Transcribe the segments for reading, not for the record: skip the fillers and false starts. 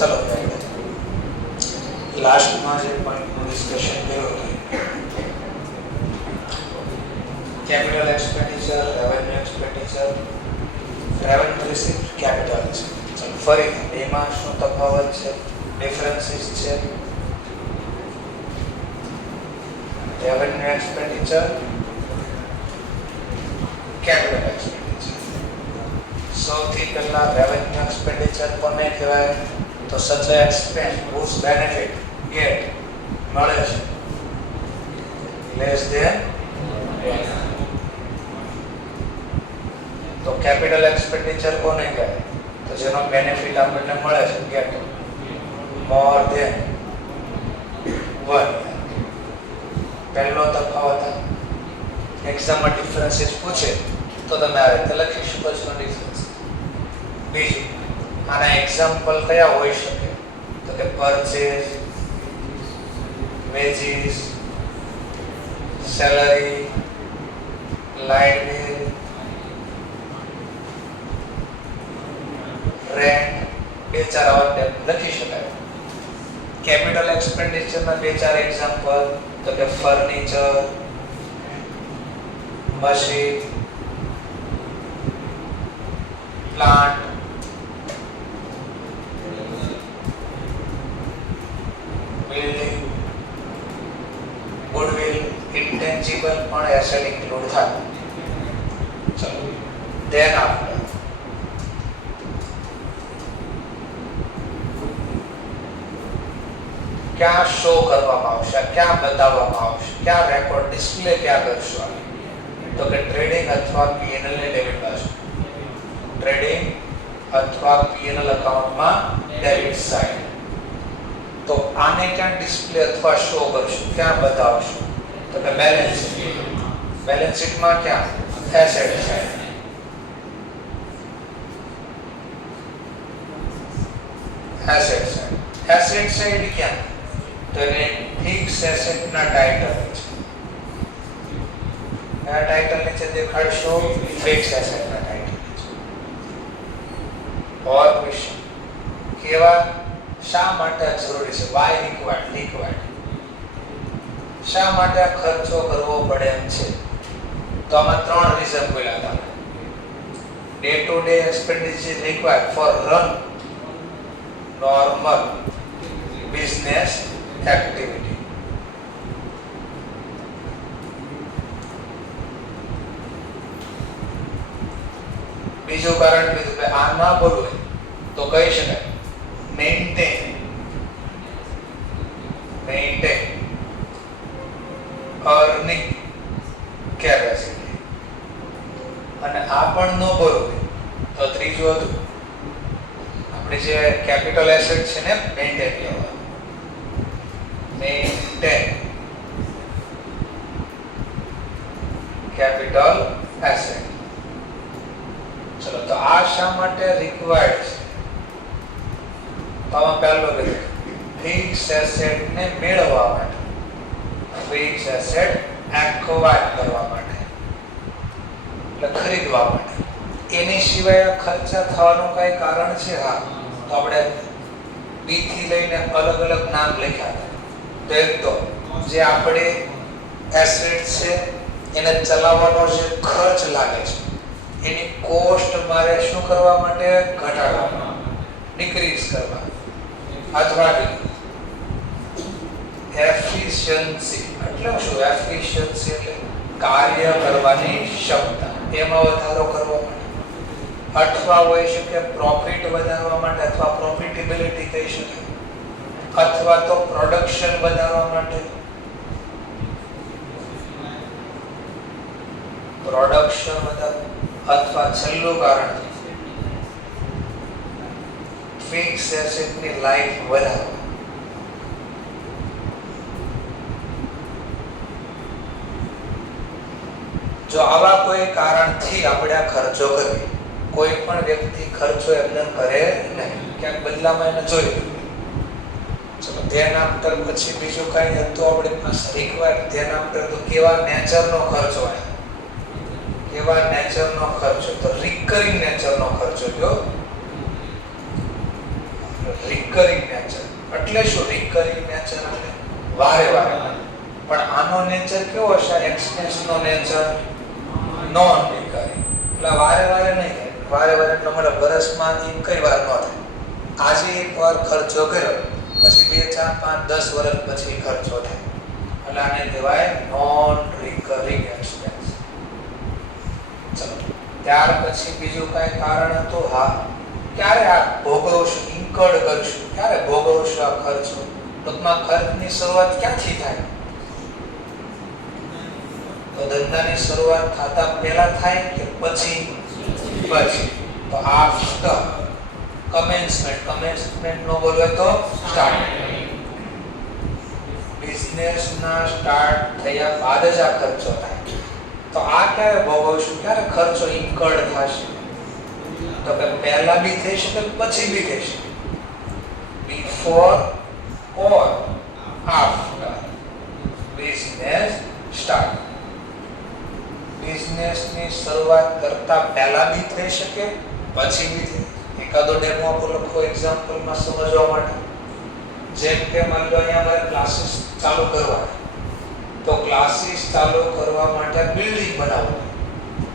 ચલો લાસ્ટમાં જે પોઈન્ટનું ડિસ્કશન કર્યું હતું capital expenditure, revenue expenditure, revenue receipt, capital છે. ચલો ફરીથી બેમાં શું તફાવત છે, ડિફરન્સીસ છે. Revenue expenditure, capital expenditure. સૌથી પહેલા રેવન્યુ એક્સપેન્ડિચર કોને કહેવાય? તો such a expense whose benefit get મળે છે less than તો કેપિટલ એક્સપેન્ડિચર કોને કહેવાય? તો જેનો બેનિફિટ આપણને મળે છે get more than 1. પહેલો તફાવત એક્ઝામમાં ડિફરન્સીસ પૂછે તો તમે આ રીતે લખી શકો છો ડિફરન્સ. બીજું આના એક્ઝામ્પલ કયા હોઈ શકે? તો કે purchase, veggies, salary, light bill, rent. બે ચાર આવા લખી શકાય. કેપિટલ એક્સપેન્ડિચરના બે ચાર એક્ઝામ્પલ તો કે furniture, machine, plant, building, goodwill, intangible પણ એસેટ ઇન્ક્લુડ થાય. ચલો ધેન આપણે ક્યાં શો કરવામાં આવશે, ક્યાં બતાવવામાં આવશે, ક્યાં રેકોર્ડ ડિસ્પ્લે ક્યાં કરશું? તો કે ટ્રેડિંગ અથવા પીએનએલ ને ડેબિટ બાજુ. ટ્રેડિંગ અથવા પીએનએલ અકાઉન્ટમાં ડેબિટ સાઇડ. તો આને ક્યાં ડિસ્પ્લે અથવા શો કરશું, ક્યાં બતાવશું? તો કે બેલેન્સ શીટ. બેલેન્સ શીટમાં ક્યાં? Asset side. Asset side. Asset side ક્યાં? તો એને ફિક્સ એસેટના ટાઇટલ છે. આ ટાઇટલ નીચે દેખાડશો ફિક્સ એસેટના ટાઇટલ છે. ઓર ક્વેશ્ચન કેવા શા માટે જરૂરી છે? Why required. શા માટે ખર્ચો કરવો પડે એમ છે? તો આમાં ત્રણ રીઝન બોલ્યા હતા. Day to day expenditure required four run normal business activity. બીજું કારણ કીધું કે આ ના બોલવું તો કહી શકાય મેન્ટેન અર્નિંગ કેપેસિટી. અને આ પણ ન બોલવું તો ત્રીજું હતું આપણી જે કેપિટલ એસેટ છે ને મેન્ટેન લેવા. Maintain capital asset. ચલો તો આ શા માટે રિક્વાયર્ડ છે? તો આમાં પહેલો કીધું ફિક્સ એસેટ ને મેળવવા માટે, ફિક્સ એસેટ એક્વાયર કરવા માટે, એટલે ખરીદવા માટે. એની સિવાય ખર્ચા થવાનું કઈ કારણ છે? હા, તો આપણે બી થી લઈને અલગ અલગ નામ લખ્યા. તો એક તો જે આપણે એસેટ છે એને ચલાવવાનો જે ખર્ચ લાગે છે એની કોસ્ટ મારે શું કરવા માટે? ઘટાડવા, ડિક્રીઝ કરવા. અથવા એફિશિયન્સી. એટલે શું? એફિશિયન્સી એટલે કાર્ય કરવાની ક્ષમતા, એમાં વધારો કરવા માટે. અથવા હોઈ શકે પ્રોફિટ વધારવા માટે, અથવા પ્રોફિટેબિલિટી કહી શકાય, અથવા તો પ્રોડક્શન વધારવા માટે. પ્રોડક્શન વધારવા. અથવા છેલ્લું કારણ ફિક્સ એસેટની લાઈફ વધારવા. જો આવા કોઈ કારણથી આપણે આ ખર્ચો કરીએ, કોઈ પણ વ્યક્તિ ખર્ચો એમને કરે નહીં, ક્યાંક બદલામાં એને જોઈ. ચલો ધ્યાન આપતા પછી બીજું કઈ હતું આપણી પાસે રિક્વાયર્ડ. ધ્યાન આપતા તો કેવા નેચરનો ખર્ચો હોય, કેવા નેચરનો ખર્ચો? તો રિકરિંગ નેચરનો ખર્ચો. જો રિકરિંગ નેચર એટલે શું? રિકરિંગ નેચર એટલે વારે વારે. પણ આનો નેચર કેવો હશે? એક્સપેન્સ નો નેચર નોન રિકરિંગ, એટલે વારે વારે નહીં થાય. વારે વારે એટલે મને વર્ષમાં કઈ વાર ન થાય. આજે એકવાર ખર્ચો કર્યો, પછી 2, 4, 5, 10 વર્ષ પછી ખર્ચો થાય, એટલે આને કહેવાય નોન રિકરિંગ એક્સપેન્સ. ચલો, ત્યાર પછી બીજું કઈ કારણ હતું? હા, ક્યારે આ ભોગવશું, ઇન્કર્ડ કરશું, ક્યારે ભોગવશું આ ખર્ચો? ટૂંકમાં ખર્ચની શરૂઆત ક્યાંથી થાય? તો ધંધાની શરૂઆત થતા પહેલા થાય કે પછી? પછી. તો આફ્ટર કમેન્સમેન્ટ. કમેન્સમેન્ટ નો બોલે તો સ્ટાર્ટ. બિઝનેસ ના સ્ટાર્ટ થયા બાદ જ આ ખર્ચો થાય. તો આ ક્યારે ભોગવશું, ક્યારે ખર્ચો ઇન્કર્ડ થશે? તો કે પહેલા બી થઈ શકે, પછી બી થઈ શકે. બિફોર ઓર આફ્ટર બિઝનેસ સ્ટાર્ટ. બિઝનેસ ની શરૂઆત કરતા પહેલા બી થઈ શકે, પછી બી થઈ. એકાદો ડેમો આપો લખો એક્ઝામ્પલ માં સમજવા માટે. જેમ કે માની લો અહીંયા મારે ક્લાસીસ ચાલુ કરવા, તો ક્લાસીસ ચાલુ કરવા માટે બિલ્ડિંગ બનાવવું.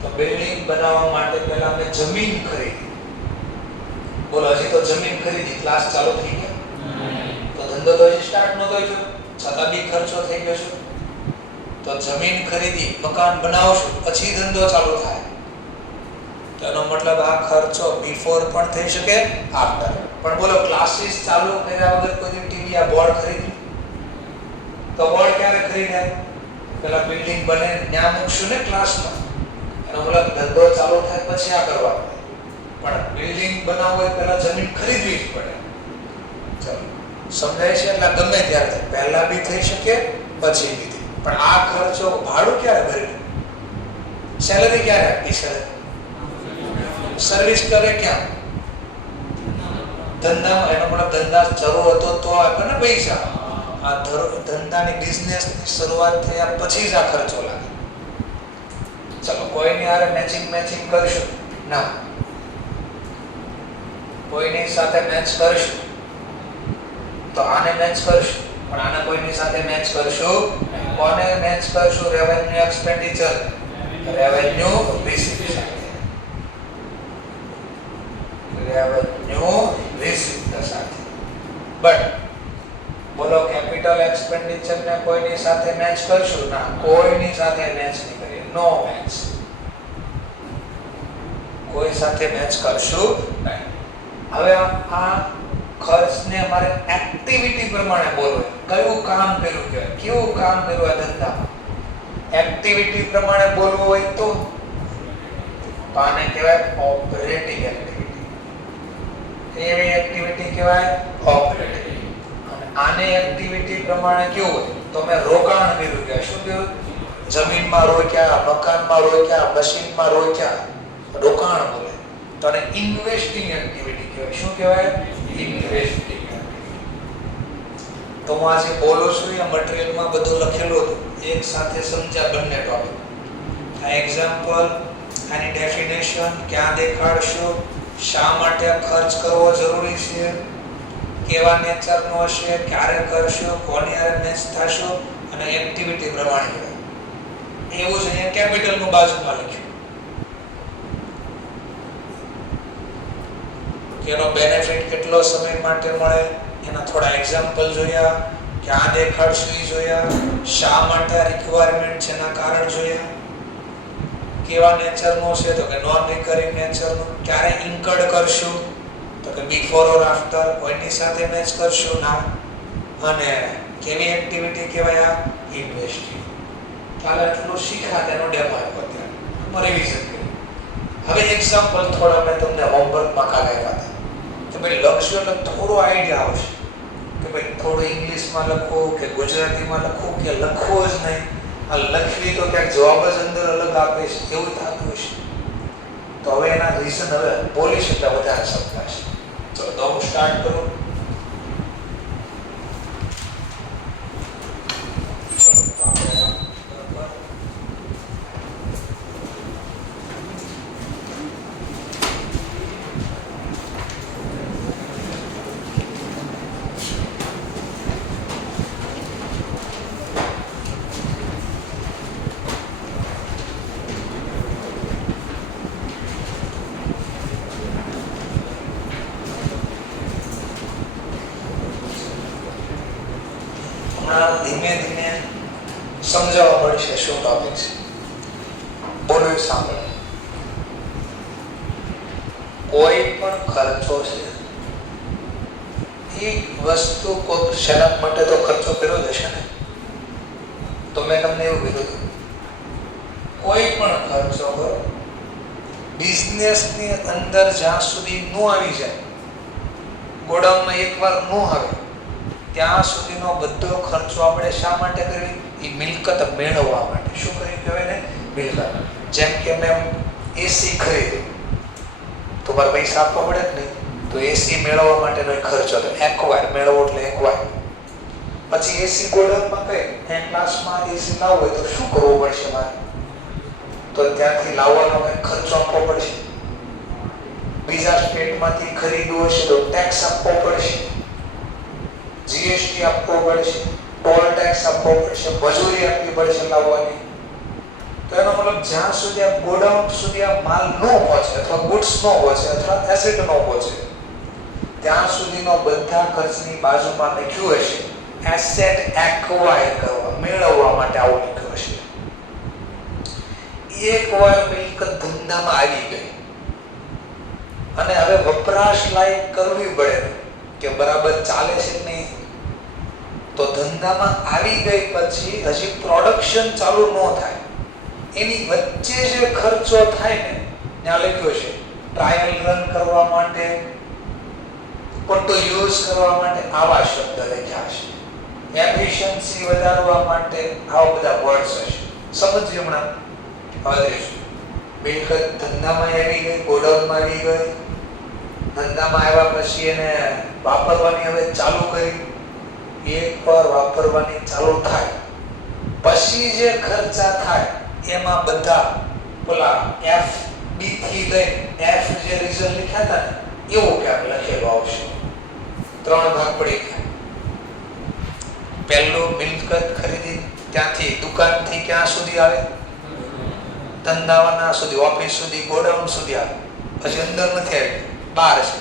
તો બિલ્ડિંગ બનાવવા માટે પહેલા અમે જમીન ખરીદી. બોલો, હજી તો જમીન ખરીદી, ક્લાસ ચાલુ થઈ ગયા? તો ધંધો તો હજી સ્ટાર્ટ નહોતો થયો, છતાં બી ખર્ચો થઈ ગયો છે. તો જમીન ખરીદી, મકાન બનાવશું, પછી ધંધો ચાલુ થાય. તો એનો મતલબ આ ખર્ચો બિફોર પણ થઈ શકે, આફ્ટર પણ. બોલો, ક્લાસીસ ચાલુ કર્યા વગર કોઈ ટીવી આ બોર્ડ ખરીદ્યું? તો બોર્ડ ક્યારે ખરીદાય? પેલા બિલ્ડિંગ બને ત્યાં મૂકશું ને ક્લાસમાં. એનો મતલબ ધંધો ચાલુ થાય પછી આ કરવા પડે. પણ બિલ્ડિંગ બનાવવું હોય પહેલા જમીન ખરીદવી જ પડે. ચલો, સમજાય છે? એટલે ગમે ત્યારે થાય, પહેલા બી થઈ શકે, પછી બી થાય. પણ આ ખર્ચો ભાડું ક્યારે ભર્યું? સેલરી ક્યારે આપી? સર્વિસ કરે ક્યાં? ધંધામાં. એનો મતલબ ધંધા શરૂ હતો તો આપણને પૈસા. આ ધંધાની બિઝનેસની શરૂઆત થયા પછી જ આ ખર્ચો લાગે. ચલો, કોઈની હારે મેચિંગ કરશું? ના. કોઈની સાથે મેચ કરશું તો આને મેચ કરશું, પણ આને કોઈની સાથે મેચ કરશું? કોને મેચ કરશું? રેવન્યુ એક્સપેન્ડિચર, રેવન્યુ રિસીપ્ટ સાથે. રેવન્યુ રિસીપ્ટ સાથે. બટ બોલો, કેપિટલ એક્સપેન્ડિચર ને કોઈની સાથે મેચ કરશું? ના, કોઈની સાથે મેચ નહીં કરીએ. નો મેચ. કોઈ સાથે મેચ કરશું નહીં. હવે આ ખર્ચને અમારે એક્ટિવિટી પ્રમાણે બોલવું. કયું કામ કર્યું, કેવું કામ કર્યું આ ધંધામાં, એક્ટિવિટી પ્રમાણે બોલવું હોય તો આને કહેવાય ઓપરેટિંગ એક્ટિવિટી. એવી એક્ટિવિટી કહેવાય ઓપરેટિંગ. અને આને એક્ટિવિટી પ્રમાણે કેવું હોય તો મેં રોકાણ કર્યું. કે શું કર્યું? જમીનમાં રોક્યા, મકાનમાં રોક્યા, મશીનમાં રોક્યા, રોકાણ બોલે. તો આને ઇન્વેસ્ટિંગ એક્ટિવિટી કહેવાય. શું કહેવાય? ઇન્વેસ્ટિંગ. તો હું આજે બોલું છું એ મટીરીયલમાં બધું લખેલું હતું, એક સાથે સમજ્યા બંને ટોપિક. આ એક્ઝામ્પલ, આની ડેફિનેશન, ક્યાં દેખાડશું, શા માટે ખર્ચ કરવો જરૂરી છે, કેવા નેચરનો હશે, ક્યારે કરશું, કોની હારે મેચ થશો, અને એક્ટિવિટી પ્રમાણે કહેવાય. એવું જ અહીંયા કેપિટલનું બાજુમાં લખ્યું કે એનો બેનિફિટ કેટલો સમય માટે મળે, એના થોડા એક્ઝામ્પલ જોયા, ક્યાં દેખાડશું એ જોયા, શા માટે રિક્વાયરમેન્ટ છે એના કારણ જોયા, કેવા નેચરનો છે તો કે નોન રિકરિંગ નેચરનો, ક્યારે ઇન્કર્ડ કરશું તો કે બિફોર ઓર આફ્ટર, કોઈની સાથે મેચ કરશું ના, અને કેવી એક્ટિવિટી કહેવાય? આ ઇન્વેસ્ટિંગ. ચાલો, એટલું શીખ્યા, તેનો ડેમો આપ્યો, ત્યાં રિવિઝન કર્યું. હવે એક્ઝામ્પલ થોડા મેં તમને હોમવર્કમાં કાલે આપ્યા હતા કે ભાઈ લખશો એટલે થોડો આઈડિયા આવશે કે ભાઈ થોડું ઇંગ્લિશમાં લખો કે ગુજરાતીમાં લખો કે લખવો જ નહીં. આ લખવી તો ક્યાંક જવાબ જ અંદર અલગ આપે છે એવું થતું હશે. તો હવે એના રીઝન હવે બોલીશ એટલે વધારે સમજાશે. ચલો, તો હું સ્ટાર્ટ કરું. ચલો, તો આપણે ધીમે ધીમે સમજાવવા મળશે શું ટોપિક છે. બોલો એ સાંભળો. કોઈ પણ ખર્ચો છે એ વસ્તુ કોઈ શરમ માટે તો ખર્ચો કર્યો જ હશે ને. તો મેં તમને એવું કીધું હતું, કોઈ પણ ખર્ચો કરો બિઝનેસની અંદર જ્યાં સુધી ન આવી જાય, ગોડાઉનમાં એકવાર ન આવે ત્યાં સુધીનો બધો ખર્ચો આપણે શા માટે કરવી? એ મિલકત મેળવવા માટે. શું કરી કહેવાય ને? મિલકત. જેમ કે મેં એસી ખરીદ્યું તો મારે પૈસા આપવા પડે જ નહીં, તો એસી મેળવવા માટેનો એક ખર્ચો હતો. એક્વાયર મેળવવો એટલે એક્વાયર. પછી એસી ગોડાઉનમાં કઈ એક ક્લાસમાં એસી લાવવું હોય તો શું કરવું પડશે મારે? તો ત્યાંથી લાવવાનો કંઈક ખર્ચો આપવો પડશે. બીજા સ્ટેટમાંથી ખરીદવું હશે તો ટેક્સ આપવો પડશે, જીએસટી આપવો પડશે, ટોલ ટેક્સ આપવો પડશે, મજૂરી આપવી પડશે લાવવાની. તો એનો મતલબ જ્યાં સુધી આ ગોડાઉન સુધી આ માલ ન પહોંચે અથવા ગુડ્સ ન પહોંચે અથવા એસેટ ન પહોંચે ત્યાં સુધીનો બધા ખર્ચની બાજુમાં લખ્યું હશે એસેટ એક્વાયર કરવા, મેળવવા માટે આવું લખ્યું હશે. એકવાર મિલકત ધંધામાં આવી ગઈ અને હવે વપરાશ લાયક કરવી પડે કે બરાબર ચાલે છે કે નહીં, તો ધંધામાં આવી ગઈ પછી હજી પ્રોડક્શન ચાલુ ન થાય એની વચ્ચે જે ખર્ચો થાય ને ત્યાં લખ્યો છે ટ્રાયલ રન કરવા માટે, પટ્ટો યુઝ કરવા માટે આવા શબ્દ લખ્યા છે. એફિશિયન્સી વધારવા માટે આવા બધા વર્ડ્સ હશે. સમજીએ હમણાં. હવે મિલકત ધંધામાં આવી ગઈ, ગોડાઉનમાં આવી ગઈ, ધંધામાં આવ્યા પછી એને વાપરવાની હવે ચાલુ કરી. એકવાર વાપરવાની ચાલુ થાય પછી જે ખર્ચા થાય એમાં બધા પેલા એફ બી થી લઈ એફ જે રીઝન લખ્યા હતા ને એવું ક્યાંક લખેલું આવશે. 3 ભાગ પડી ગયા. પહેલું મિલકત ખરીદી ત્યાંથી દુકાનથી ક્યાં સુધી આવે? ધંધાવાના સુધી, ઓફિસ સુધી, ગોડાઉન સુધી આવે. પછી અંદર નથી આવી, બહાર છે.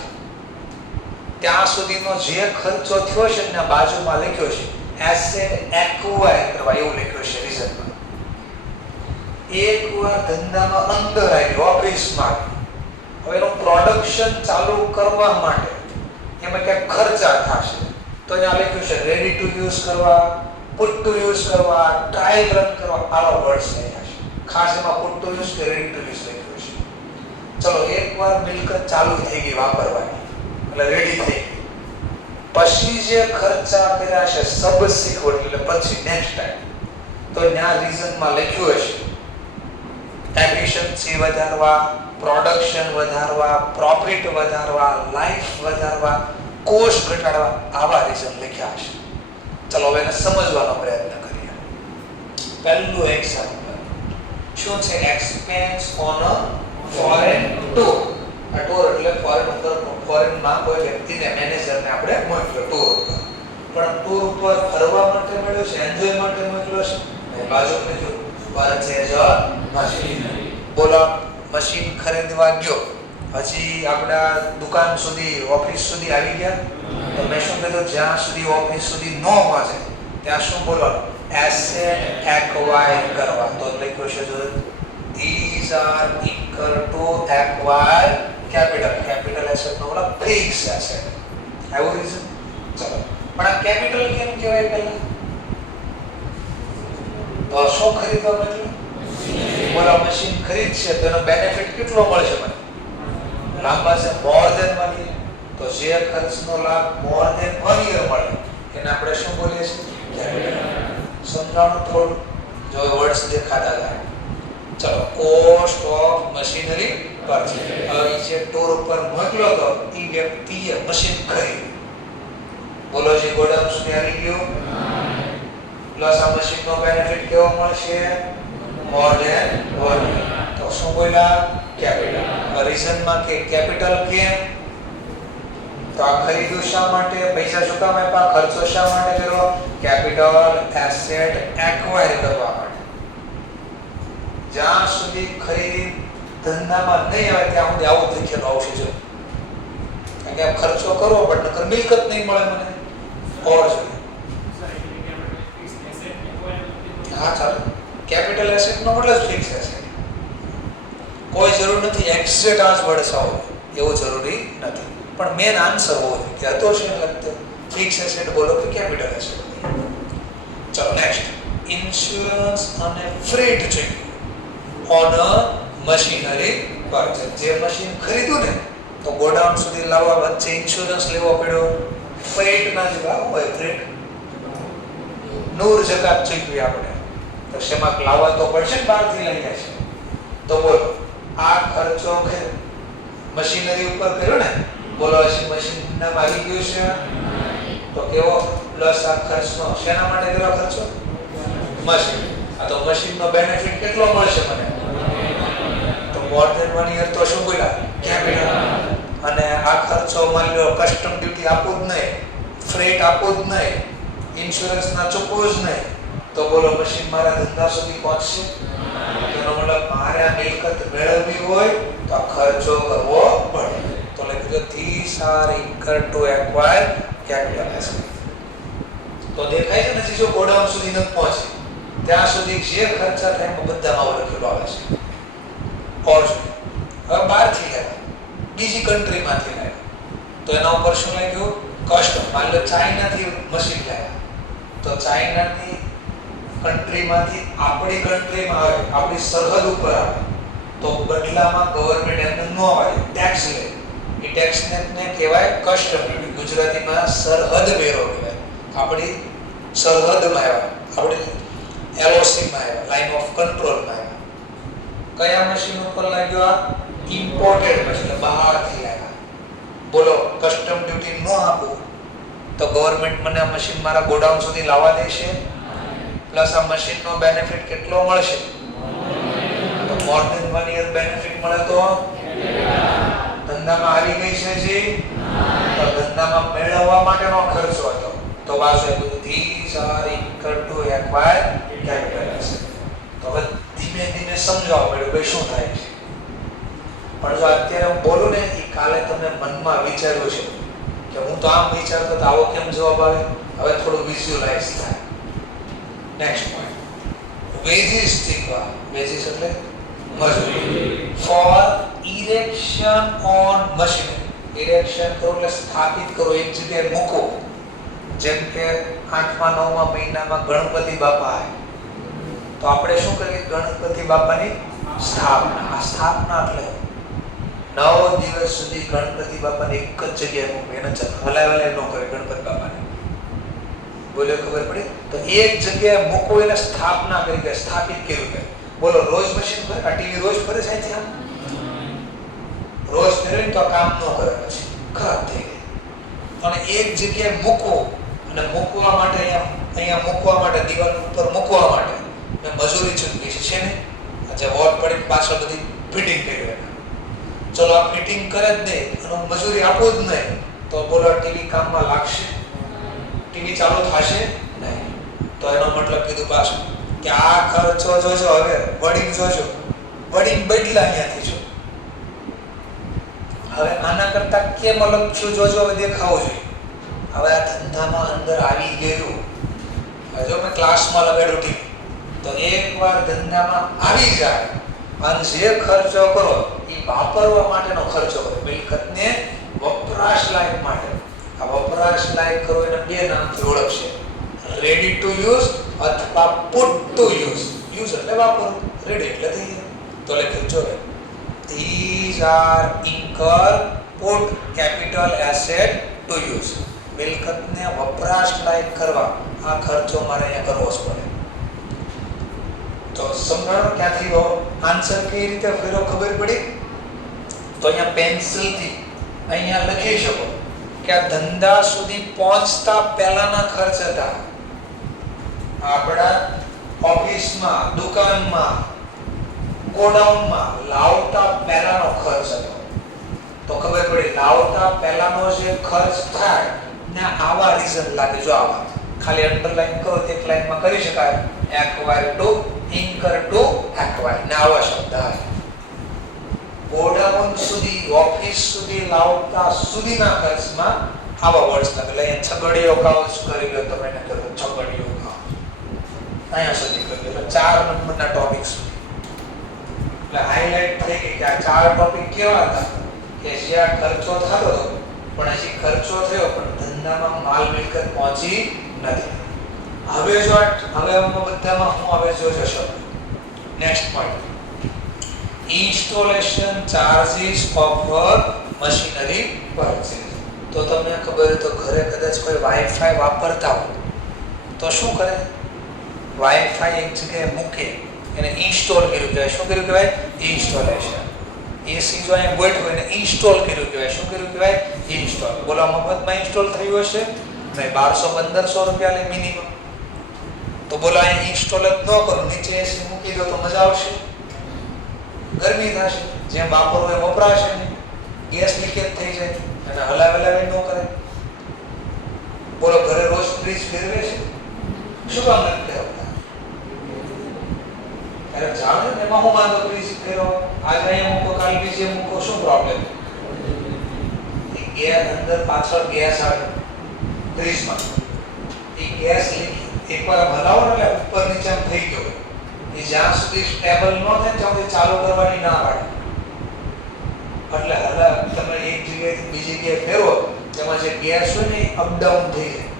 ત્યાં સુધીનો જે ખર્ચો થયો છે ને બાજુમાં લખ્યો છે એસેટ એક્વાયર કરવા, એવું લખ્યું છે રીઝનમાં. એકવાર ધંધામાં અંદર આવી, ઓફિસમાં હવે એનું પ્રોડક્શન ચાલુ કરવા માટે એમાં ક્યાંક ખર્ચા થશે તો અહીંયા લખ્યું છે રેડી ટુ યુઝ કરવા, પુટ ટુ યુઝ કરવા, ટ્રાયલ રન કરવા, આવા વર્ડ્સ લખ્યા છે. ખાસ એમાં પુટ ટુ યુઝ કે રેડી ટુ યુઝ લખ્યું છે. ચલો એકવાર મિલકત ચાલુ થઈ ગઈ વાપરવાની એટલે રેડી થઈ ગઈ, પછી જે ખર્ચા કર્યા છે સબસિક્વન્ટ એટલે પછી નેક્સ્ટ ટાઈમ, તો ત્યાં રીઝનમાં લખ્યું હશે એફિશિયન્સી વધારવા, પ્રોડક્શન વધારવા, પ્રોફિટ વધારવા, લાઈફ વધારવા, કોસ્ટ ઘટાડવા, આવા રીઝન લખ્યા હશે. ચલો હવે એને સમજવાનો પ્રયત્ન કરીએ. પહેલું એક્ઝામ્પલ શું છે? Expense on a foreign tour. આ ટૂર એટલે ફોરેનમાં કોઈ વ્યક્તિને, મેનેજરને આપણે મોકલ્યો ટૂર ઉપર. પણ ટૂર ઉપર ફરવા માટે મળ્યો છે, એન્જોય માટે મોકલ્યો છે? બાજુ લખ્યું પરચેઝ અ મશીન. બોલો, મશીન ખરીદવા ગયો, હજી આપણા દુકાન સુધી, ઓફિસ સુધી આવી ગયા તો મેં શું કીધું? જ્યાં સુધી ઓફિસ સુધી ન પહોંચે ત્યાં શું બોલવાનું? એસેટ એક્વાયર કરવા. તો લખ્યું છે જો these are equal to acquire capital. Capital asset નો મતલબ ફિક્સ એસેટ. આવું રીઝન. ચલો, પણ આ કેપિટલ કેમ કહેવાય? પહેલા તો શું ખરીદવા એટલે બોલા મશીન ખરીદશે તો એનો બેનિફિટ કેટલો મળશે મને? લાંબા છે મોર ધેન 1 યર. તો જે ખર્ચનો લાભ મોર ધેન 1 યર મળે એને આપણે શું બોલીએ છીએ? કેપિટલ. સમજાણું થોડું? જો વર્ડ્સ દેખાતા હતા. ચલો, કોસ્ટ ઓફ મશીનરી પરચેઝ. હવે જે ટૂર ઉપર મોકલ્યો તો એ વ્યક્તિએ મશીન ખરીદ્યું. બોલો, જે ગોડાઉન સુધી આવી ગયું પ્લસ આ મશીનનો બેનિફિટ કેવો મળશે? More than 1 year. તો શું બોલ્યા? કેપિટલ. રીઝનમાં કે કેપિટલ કેમ? તો આ ખરીદ્યું શા માટે? પૈસા શું કામ આપ્યા? ખર્ચો શા માટે કર્યો? કેપિટલ એસેટ એક્વાયર કરવા માટે. જ્યાં સુધી ખરીદી ધંધામાં નહીં આવે ત્યાં સુધી આવું લખેલું આવશે. જો કારણ કે ખર્ચો કરવો પડે નકર મિલકત નહીં મળે મને. ઓર જોઈએ હા ચાલો, કેપિટલ એસેટ નો મતલબ ફિક્સ એસેટ. કોઈ જરૂર નથી એક્ઝેક્ટ આ જ વર્ડ આવો એવું જરૂરી નથી, પણ મેન આન્સર હોવો જોઈએ કે હતો છે લગતો ફિક્સ એસેટ બોલો કે કેપિટલ એસેટ. ચલો નેક્સ્ટ, ઇન્સ્યોરન્સ અને ફ્રેટ જોઈએ ઓન અ મશીનરી પરચેસ. જે મશીન ખરીદ્યું ને તો ગોડાઉન સુધી લાવવા વચ્ચે ઇન્સ્યોરન્સ લેવો પડ્યો. ફ્રેટ ના જ ભાવ હોય, ફ્રેટ નૂર જકાત ચૂકવી આપણે, તો શેમાં લાવવા તો પડશે ને, બહારથી લઈ જાય છે. તો બોલો આ ખર્ચો મશીનરી ઉપર કર્યો ને, બોલો મશીન નામ આવી ગયું છે તો કેવો પ્લસ આ ખર્ચનો શેના માટે કર્યો ખર્ચો? મશીન. આ તો મશીનનો બેનિફિટ કેટલો મળશે મને? તો મોર ધેન 1 યર તો શું બોલ્યા? કેપિટલ. અને આ ખર્ચો માની લો કસ્ટમ ડ્યુટી આપવું જ નહીં, ફ્રેટ આપવું જ નહીં, ઇન્સ્યોરન્સ ના ચૂકવું જ નહીં, તો બોલો મશીન મારા ધંધા સુધી પહોંચશે? એનો મતલબ મારે આ મિલકત મેળવવી હોય તો આ ખર્ચો કરવો પડે. તો લખી દો these are incurred to acquire capital asset. તો દેખાય છે ને, જો ગોડાઉન સુધી ન પહોંચે ત્યાં સુધી જે ખર્ચા થાય એ બધામાં લખેલું આવે છે. ઓર હવે બહારથી લાવ્યા, બીજી કન્ટ્રીમાંથી લાવ્યા, તો એના ઉપર શું લાગ્યું? કસ્ટમ. માની લો ચાઇનાથી મશીન લાવ્યા, તો ચાઇનાની કન્ટ્રીમાંથી આપણી કન્ટ્રીમાં આવે, આપણી સરહદ ઉપર આવે, તો બદલામાં ગવર્નમેન્ટ એમને ન આવે, ટેક્સ લે. એ ટેક્સને કહેવાય કસ્ટમ ડ્યુટી. ગુજરાતીમાં સરહદ વેરો કહેવાય. આપણી સરહદમાં આવ્યા, આપણી એલઓસીમાં આવ્યા, લાઇન ઓફ કંટ્રોલમાં આવ્યા. કયા મશીન ઉપર લાગ્યો? આ ઇમ્પોર્ટેડ મશીન, બહારથી લાવ્યા. બોલો કસ્ટમ ડ્યુટી ન આપું તો ગવર્નમેન્ટ મને આ મશીન મારા ગોડાઉન સુધી લાવવા દેશે? પ્લસ આ મશીનનો બેનિફિટ કેટલો મળશે? તો મોર ધેન 1 યર બેનિફિટ મળે તો ધંધામાં આવી ગઈ છે જી, તો ધંધામાં મેળવવા માટેનો ખર્ચો હતો, તો પાછું એ બધું these are incurred to acquire capital asset. તો હવે ધીમે ધીમે સમજાવવા પડ્યું કે શું થાય છે. પણ જો અત્યારે હું બોલું ને, એ કાલે તમે મનમાં વિચાર્યું છે કે હું તો આમ વિચારતો તો આવો કેમ જવાબ આવે, હવે થોડું વિઝ્યુઅલાઇઝ થાય. નેક્સ્ટ પોઈન્ટ, વેજીસ શીખવા. વેજીસ એટલે મજૂરી. For erection on machinery. Erection કરો એટલે સ્થાપિત કરો, એક જગ્યાએ મૂકો. જેમ કે 8મા 9મા મહિનામાં ગણપતિ બાપા આવે તો આપણે શું કરીએ? ગણપતિ બાપાની સ્થાપના. આ સ્થાપના એટલે 9 દિવસ સુધી ગણપતિ બાપાને એક જ જગ્યાએ મૂકે, એને હલાય ન કરે ગણપતિ બાપાને. બોલ્યો ખબર પડી? તો એક જગ્યાએ મૂકો એને સ્થાપના કરી કે સ્થાપિત કર્યું કે. બોલો રોજ મશીન પર આ ટીવી રોજ ફરે છે અહીંથી આમ રોજ ફેરવે તો કામ ન કરે, પછી ખરાબ થઈ ગઈ. અને એક જગ્યાએ મૂકો, અને મૂકવા માટે અહીંયા મૂકવા માટે, દિવાલ ઉપર મૂકવા માટે મેં મજૂરી ચૂકવી છે ને, આજે વોટ પડી પાછળ બધી ફિટિંગ કરી. ચલો આ ફિટિંગ કરે જ નહીં અને મજૂરી આપો જ નહીં, તો બોલો ટીવી કામમાં લાગશે? ટીવી ચાલુ થશે નહીં. તો એનો મતલબ કીધું પાછું કે આ ખર્ચો જોજો, હવે વડિંગ જોજો, વડિંગ બદલા અહીંયાથી જો. હવે આના કરતા કેમ અલગ છું જોજો, હવે દેખાવું જોઈએ. હવે આ ધંધામાં અંદર આવી ગયું. હવે જો મેં ક્લાસમાં લગાડ્યું ટીવી, તો એકવાર ધંધામાં આવી જાય અને જે ખર્ચો કરો એ વાપરવા માટેનો ખર્ચો કરો, મિલકતને વપરાશ લાયક માટે. આ વપરાશ લાયક કરો એને બે નામથી ઓળખશે, રેડી ટુ યુઝ અથવા પુટ ટુ યુઝ. યુઝ એટલે વાપરવું, રેડી એટલે થઈ જાય. તો લખ્યું જોવે these are incurred put capital asset to use. મિલકતને વપરાશ લાયક કરવા આ ખર્ચો મારે અહીંયા કરવો જ પડે. તો સમજાણો ક્યાંથી હો આન્સર કઈ રીતે ફેરો ખબર પડી? તો અહીંયા પેન્સિલથી અહીંયા લખી શકો કે આ ધંધા સુધી પહોંચતા પહેલાના ખર્ચ હતા. આપણા ઓફિસમાં, દુકાનમાં, ગોડાઉનમાં લાવતા પહેલાનો ખર્ચ હતો. તો ખબર પડી લાવતા પહેલાનો જે ખર્ચ થાય ને આવા રીઝન લાગે. જો આવા ખાલી અંડરલાઈન કરો તો એક લાઈનમાં કરી શકાય, એક્વાયર ટુ, ઇન્કર ટુ એક્વાયર, ને આવા શબ્દ આવે. ગોડાઉન સુધી, ઓફિસ સુધી લાવતા સુધીના ખર્ચમાં આવા વર્ડ્સ લાગે. એટલે છગડીયો કાઉસ કરી લો તમે, ને કરો છગડીયો કાઉસ. અહીંયા સુધી કર્યું. એટલે 4 નંબરના ટોપિક્સ એટલે હાઇલાઇટ થઈ ગઈ કે આ 4 ટોપિક કેવા હતા કે જ્યાં ખર્ચો થતો હતો પણ હજી ખર્ચો થયો પણ ધંધામાં માલ મિલકત પહોંચી નથી. હવે જો હવે બધામાં હું હવે જોજો શબ્દ next point installation charges of machinery purchase. તો તમને ખબર હોય તો ઘરે કદાચ કોઈ વાઈફાઈ વાપરતા હોય તો શું કરે? વાઈફાઈ એક જગ્યાએ મૂકે એને ઇન્સ્ટોલ કર્યું કહેવાય. શું કર્યું કહેવાય? ઇન્સ્ટોલેશન. એસી જો અહીંયા ગોઠ હોય ને ઇન્સ્ટોલ કર્યું કહેવાય. શું કર્યું કહેવાય? ઇન્સ્ટોલ. બોલો મફતમાં ઇન્સ્ટોલ થયું હશે નહીં? 1200-1500 રૂપિયા લે મિનિમમ. તો બોલો અહીંયા ઇન્સ્ટોલ જ ન કરો, નીચે એસી મૂકી દો તો મજા આવશે? ગરમી થશે, જેમ વાપરવું એ વપરાશે નહીં, ગેસ લીકેજ થઈ જાય અને હલાવી ન કરે. બોલો ઘરે રોજ ફ્રીજ ફેરવે છે, શું કામ નથી ફેરવતા? અરે જાણો ને એમાં હું વાંધો? ફ્રીજ ફેરવો, આજે અહીંયા મૂકો, કાલ બીજે મૂકો, શું પ્રોબ્લેમ? એ ગેસ અંદર પાછળ ગેસ આવે ફ્રીજમાં, એ ગેસ એકવાર હલાવો ને એટલે ઉપર નીચે થઈ ગયો, એ જ્યાં સુધી સ્ટેબલ ન થાય ત્યાં સુધી ચાલુ કરવાની ના પાડે. એટલે હલા તમે એક જગ્યાએથી બીજી જગ્યાએ ફેરવો તેમાં જે ગેસ હોય ને અપડાઉન થઈ જાય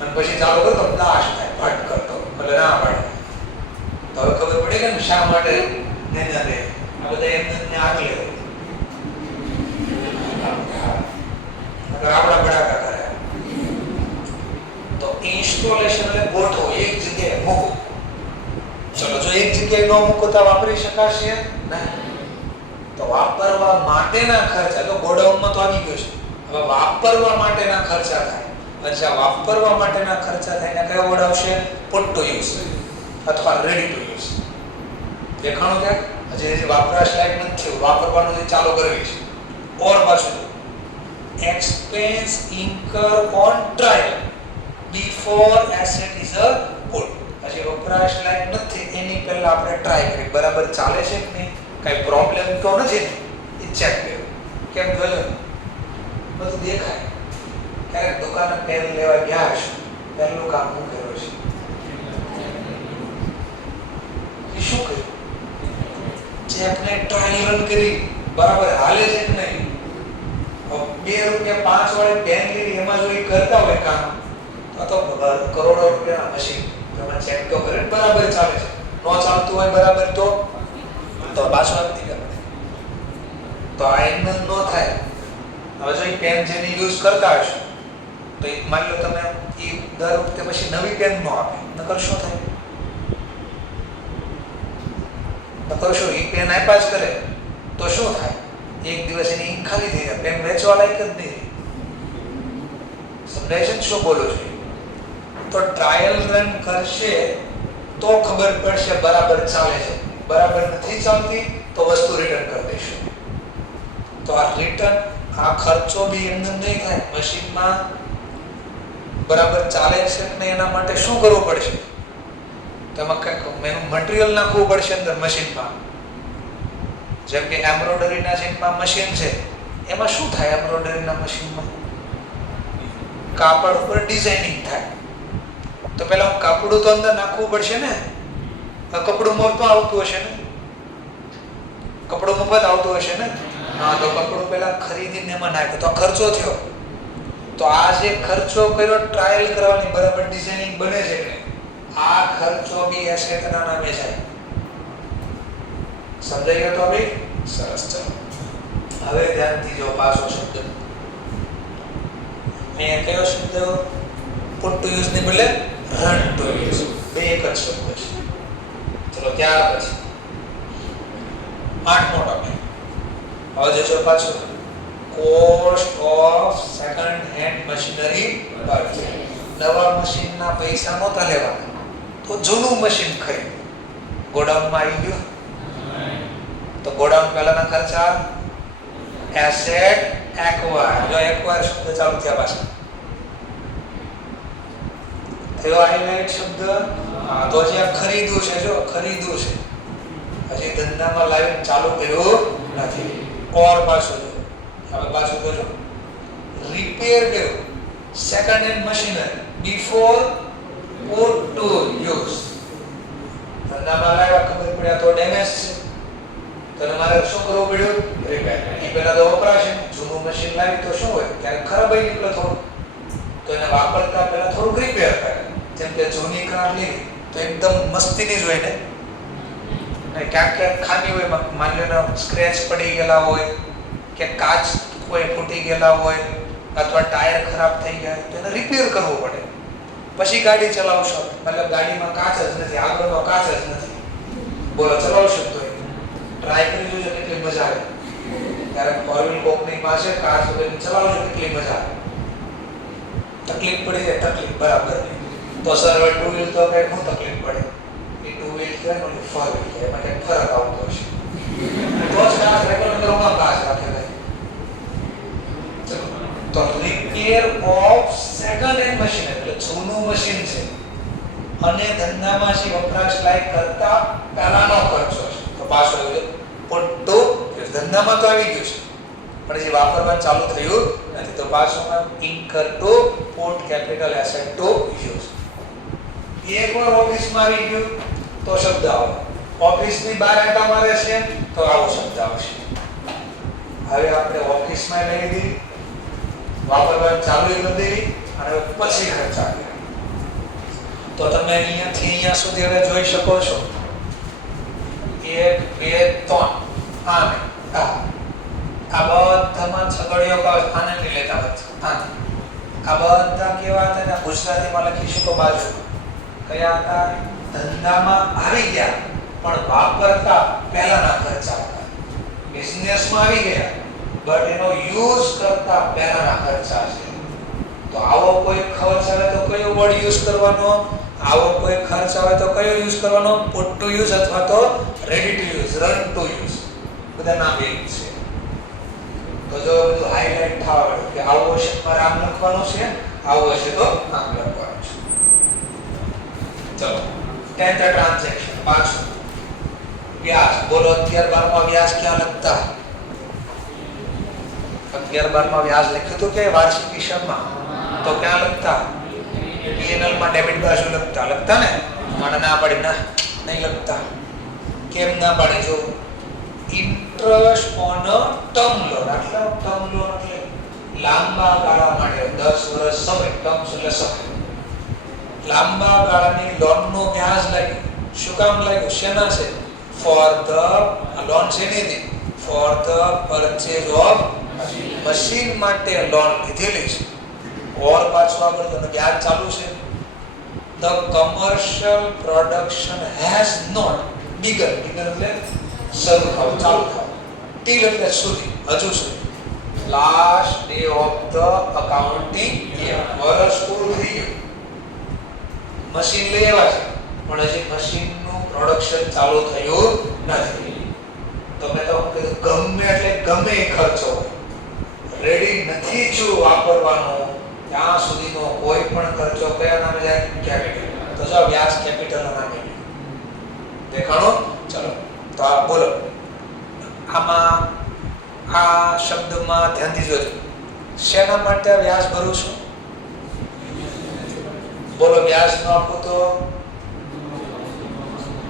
અને પછી ચાલુ કરો તો બ્લાસ્ટ થાય, ફટ કરતો, એટલે ના પાડે. તો હવે ખબર પડી કે શા માટે નેના દે આ બધા એમને આગળ હોય અગર આપણા બડાકા કરે. તો ઇન્સ્ટોલેશન એટલે ગોઠવો, એક જગ્યાએ મૂકો. ચલો જો એક જગ્યાએ ન મૂકો તો વાપરી શકાશે નહીં. તો વાપરવા માટેના ખર્ચા તો ગોડાઉનમાં તો આવી ગયો છે. હવે વાપરવા માટેના ખર્ચા થાય. અચ્છા, વાપરવા માટેના ખર્ચા થાય ને કયો વર્ડ આવશે? પુટ ટુ યુઝ અથવા રેડી ટુ યુઝ. દેખાણું ક્યાંક હજી વાપરાશ લાયક નથી થયું, વાપરવાનું જે ચાલુ કરવી છે. ઓર પાછું expense incur on trial before asset is a put. હજી વપરાશ લાયક નથી એની પહેલા આપણે ટ્રાય કરી બરાબર ચાલે છે કે નહીં, કઈ પ્રોબ્લેમ તો નથી ને, એ ચેક કર્યું. કેમ જોજો બધું દેખાય. ક્યારેક દુકાને પેન લેવા ગયા હશે, પહેલું કામ શું કર્યું છે? એ શું કર્યું? ચેકને ટ્રાયલ રન કરી બરાબર હાલે છે કે નહીં. ₹2 5 વાળી પેન લીધી એમાં જો એ કરતા હોય કામ તો કરોડો રૂપિયાના મશીન તમે ચેક તો કરે બરાબર ચાલે છે. ન ચાલતું હોય બરાબર તો પાછું આપી દીધા. તો આ એમ ન થાય. હવે જો એ પેન જેને યુઝ કરતા હશો તો એ માની લો તમે એ દર વખતે પછી નવી પેન નો આપે, નકર શું થાય? નકર શું એ પેન આપ્યા જ કરે તો શું થાય? એક દિવસ એની ઈંક ખાલી થઈ જાય, પેન વેચવા લાયક જ નહીં. સમજાય છે શું બોલું છું? તો ટ્રાયલ રન કરશે તો ખબર પડશે બરાબર ચાલે છે. બરાબર નથી ચાલતી તો વસ્તુ રિટર્ન કરી દઈશું. તો આ રિટર્ન, આ ખર્ચો બી એમને નહીં થાય. મશીનમાં બરાબર ચાલે છે કે નહીં એના માટે શું કરવું પડશે? તેમાં કંઈક એનું મટીરિયલ નાખવું પડશે અંદર મશીનમાં. જેમ કે એમ્બ્રોઇડરીના જેમાં મશીન છે એમાં શું થાય? એમ્બ્રોઇડરીના મશીનમાં કાપડ ઉપર ડિઝાઇનિંગ થાય તો પહેલા કાપડું તો અંદર નાખવું પડશે ને. કપડું મફત આવતું હશે ને? કપડું મફત આવતું હશે ને? હા, તો કપડું પહેલા ખરીદીને એમાં નાખ્યું તો ખર્ચો થયો. તો આ જે ખર્ચો કર્યો ટ્રાયલ કરવાની બરાબર ડિઝાઇનિંગ બને છે કે આ ખર્ચો બી એસેટના નામે જાય. સમજાઈ ગયો તો ભાઈ? સરસ. ચલો હવે ધ્યાનથી જો પાછો શબ્દ મેં કયો શબ્દ પુટ ટુ યુઝ ને બદલે રન ટુ યુઝ, બે એક જ શબ્દ છે. ચલો ત્યાર પછી 8મો ટોપિક. હવે જો પાછું cost of second hand machinery purchase. નવા મશીનના પૈસા નહોતા લેવાના તો જૂનું મશીન ખરીદ. ગોડાઉનમાં આવી ગયું તો ગોડાઉન પહેલાના ખર્ચા એસેટ એક્વાયર. જો એક્વાયર શબ્દ ચાલુ થયા પાછા થયો હાઇલાઇટ શબ્દ. તો જે ખરીદવું છે, જો ખરીદવું છે, હજી ધંધામાં લાવીને ચાલુ કર્યું નથી. ઓર પાછું જો હવે પાછું તો જો રિપેર કર્યું second hand machinery before put to use. ધંધામાં લાવ્યા ખબર પડ્યા તો ડેમેજ છે, તો તમારે શું કરવું પડ્યું? રિપેર. એ પહેલા તો વપરાશે. જૂનું મશીન લાવી તો શું હોય, ક્યારેક ખરાબ આવી નીકળે થોડું, તો એને વાપરતા પહેલા થોડુંક રિપેર કરે. જેમ કે જૂની કાર લેવી તો એકદમ મસ્તીની જ હોય ને, ક્યાંક ક્યાંક ખામી હોય, માની લો સ્ક્રેચ પડી ગયેલા હોય કે કાચ કોઈ ફૂટી ગયેલા હોય અથવા ટાયર ખરાબ થઈ ગયા તો એને રિપેર કરવું પડે. પછી ગાડી ચલાવશો, મતલબ ગાડીમાં કાચ જ નથી, આગળનો કાચ જ નથી, બોલો ચલાવશો તો ટ્રાય કરી જોજો કેટલી મજા આવે. ત્યારે ફોર વ્હીલ કોકની પાસે કાચ વગરની ચલાવજો કેટલી મજા આવે. તકલીફ પડી જાય, તકલીફ બરાબર નહીં તો સર હવે ટુ વ્હીલ તો કઈ શું તકલીફ પડે? એ ટુ વ્હીલ છે ને ફોર વ્હીલ છે, એમાં કંઈક ફરક આવતો હશે. તો જ કાચ રેગ્યુલેટર માં કાચ રાખે ભાઈ. તો repair of second hand machine એટલે જૂનું મશીન છે અને ધંધામાં જે વપરાશ લાયક કરતા પહેલાનો ખર્ચો છે, તો પાછો પોટો ધંધામાં તો આવી ગયું છે પણ જે વાપરવાનું ચાલુ થયું નથી, તો પાછો incur to port capital asset to use. એકવાર ઓફિસમાં આવી ગયું તો શબ્દ આવે, ઓફિસની બહાર આટા મારે છે તો આવો શબ્દ આવશે. હવે આપણે ઓફિસમાં લઈ લીધી, વાપરવાનું ચાલુ કરી દેવી અને પછી ખર્ચા કર્યા. તો તમે અહીંયાથી અહીંયા સુધી હવે જોઈ શકો છો 1 2 3 આ બધામાં છગડીયો કાળ આને નહીં લેતા હતા. આ બધા કેવા હતા ને ગુજરાતીમાં લખીશું તો બાજુ કયા હતા? ધંધામાં આવી ગયા પણ વાપરતા પહેલાના ખર્ચા હતા. બિઝનેસમાં આવી ગયા બટ એનો યુઝ કરતા પહેલાના ખર્ચા છે. તો આવો કોઈ ખર્ચ આવે તો કયો વર્ડ યુઝ કરવાનો? આવો કોઈ ખર્ચ આવે તો કયો યુઝ કરવાનો? પુટ ટુ યુઝ અથવા તો ready to use, run to use, બધા નામ એક છે. તો જો બધું હાઇલાઇટ થવા વાળું કે આવો હશે મારે આમ લખવાનું છે, આવો હશે તો આમ લખવાનું છે. ચલો 10th ટ્રાન્ઝેક્શન પાછું વ્યાજ. બોલો 11 12 વ્યાજ ક્યાં લખતા? 11 12 વ્યાજ લખ્યું તો કે વાર્ષિક હિસાબમાં તો ક્યાં લખતા? પીએનએલ માં ડેબિટ બાજુ લખતા ને. મને ના પાડી ના નહીં લખતા. કેમ ના પાડી? જો interest on a term loan. આટલા ટર્મ લોન એટલે લાંબા ગાળા માટે 10 વર્ષ સમય, ટર્મ્સ એટલે સમય. લાંબા ગાળાની લોનનો વ્યાજ લાગ્યું. શું કામ લાગ્યું? શેના છે? ફોર ધ લોન છે ને, for the purchase of machine માટે લોન લીધેલી છે. ઓર પાછું આગળ તો વ્યાજ ચાલુ છે. The commercial production has not begun. Begun એટલે શરૂ થાવ, ચાલુ થાવ. ટીલ એટલે સુધી, હજુ સુધી. Last day of the accounting year. વર્ષ પૂરું થઈ ગયું. મશીન લઈ આવ્યા છે પણ હજી મશીનનું પ્રોડક્શન ચાલુ થયું નથી. તો મેં તો કીધું ગમે એટલે ગમે ખર્ચો રેડી નથી છું વાપરવાનો ત્યાં સુધીનો કોઈ પણ ખર્ચો કયા નામે જાય? કેપિટલ. તો જો વ્યાજ કેપિટલ નામે દેખાણો. ચલો તો આ બોલો, આમાં આ શબ્દમાં ધ્યાનથી જોજો. શેના માટે વ્યાજ ભરું છું? બોલો વ્યાજ ન આપું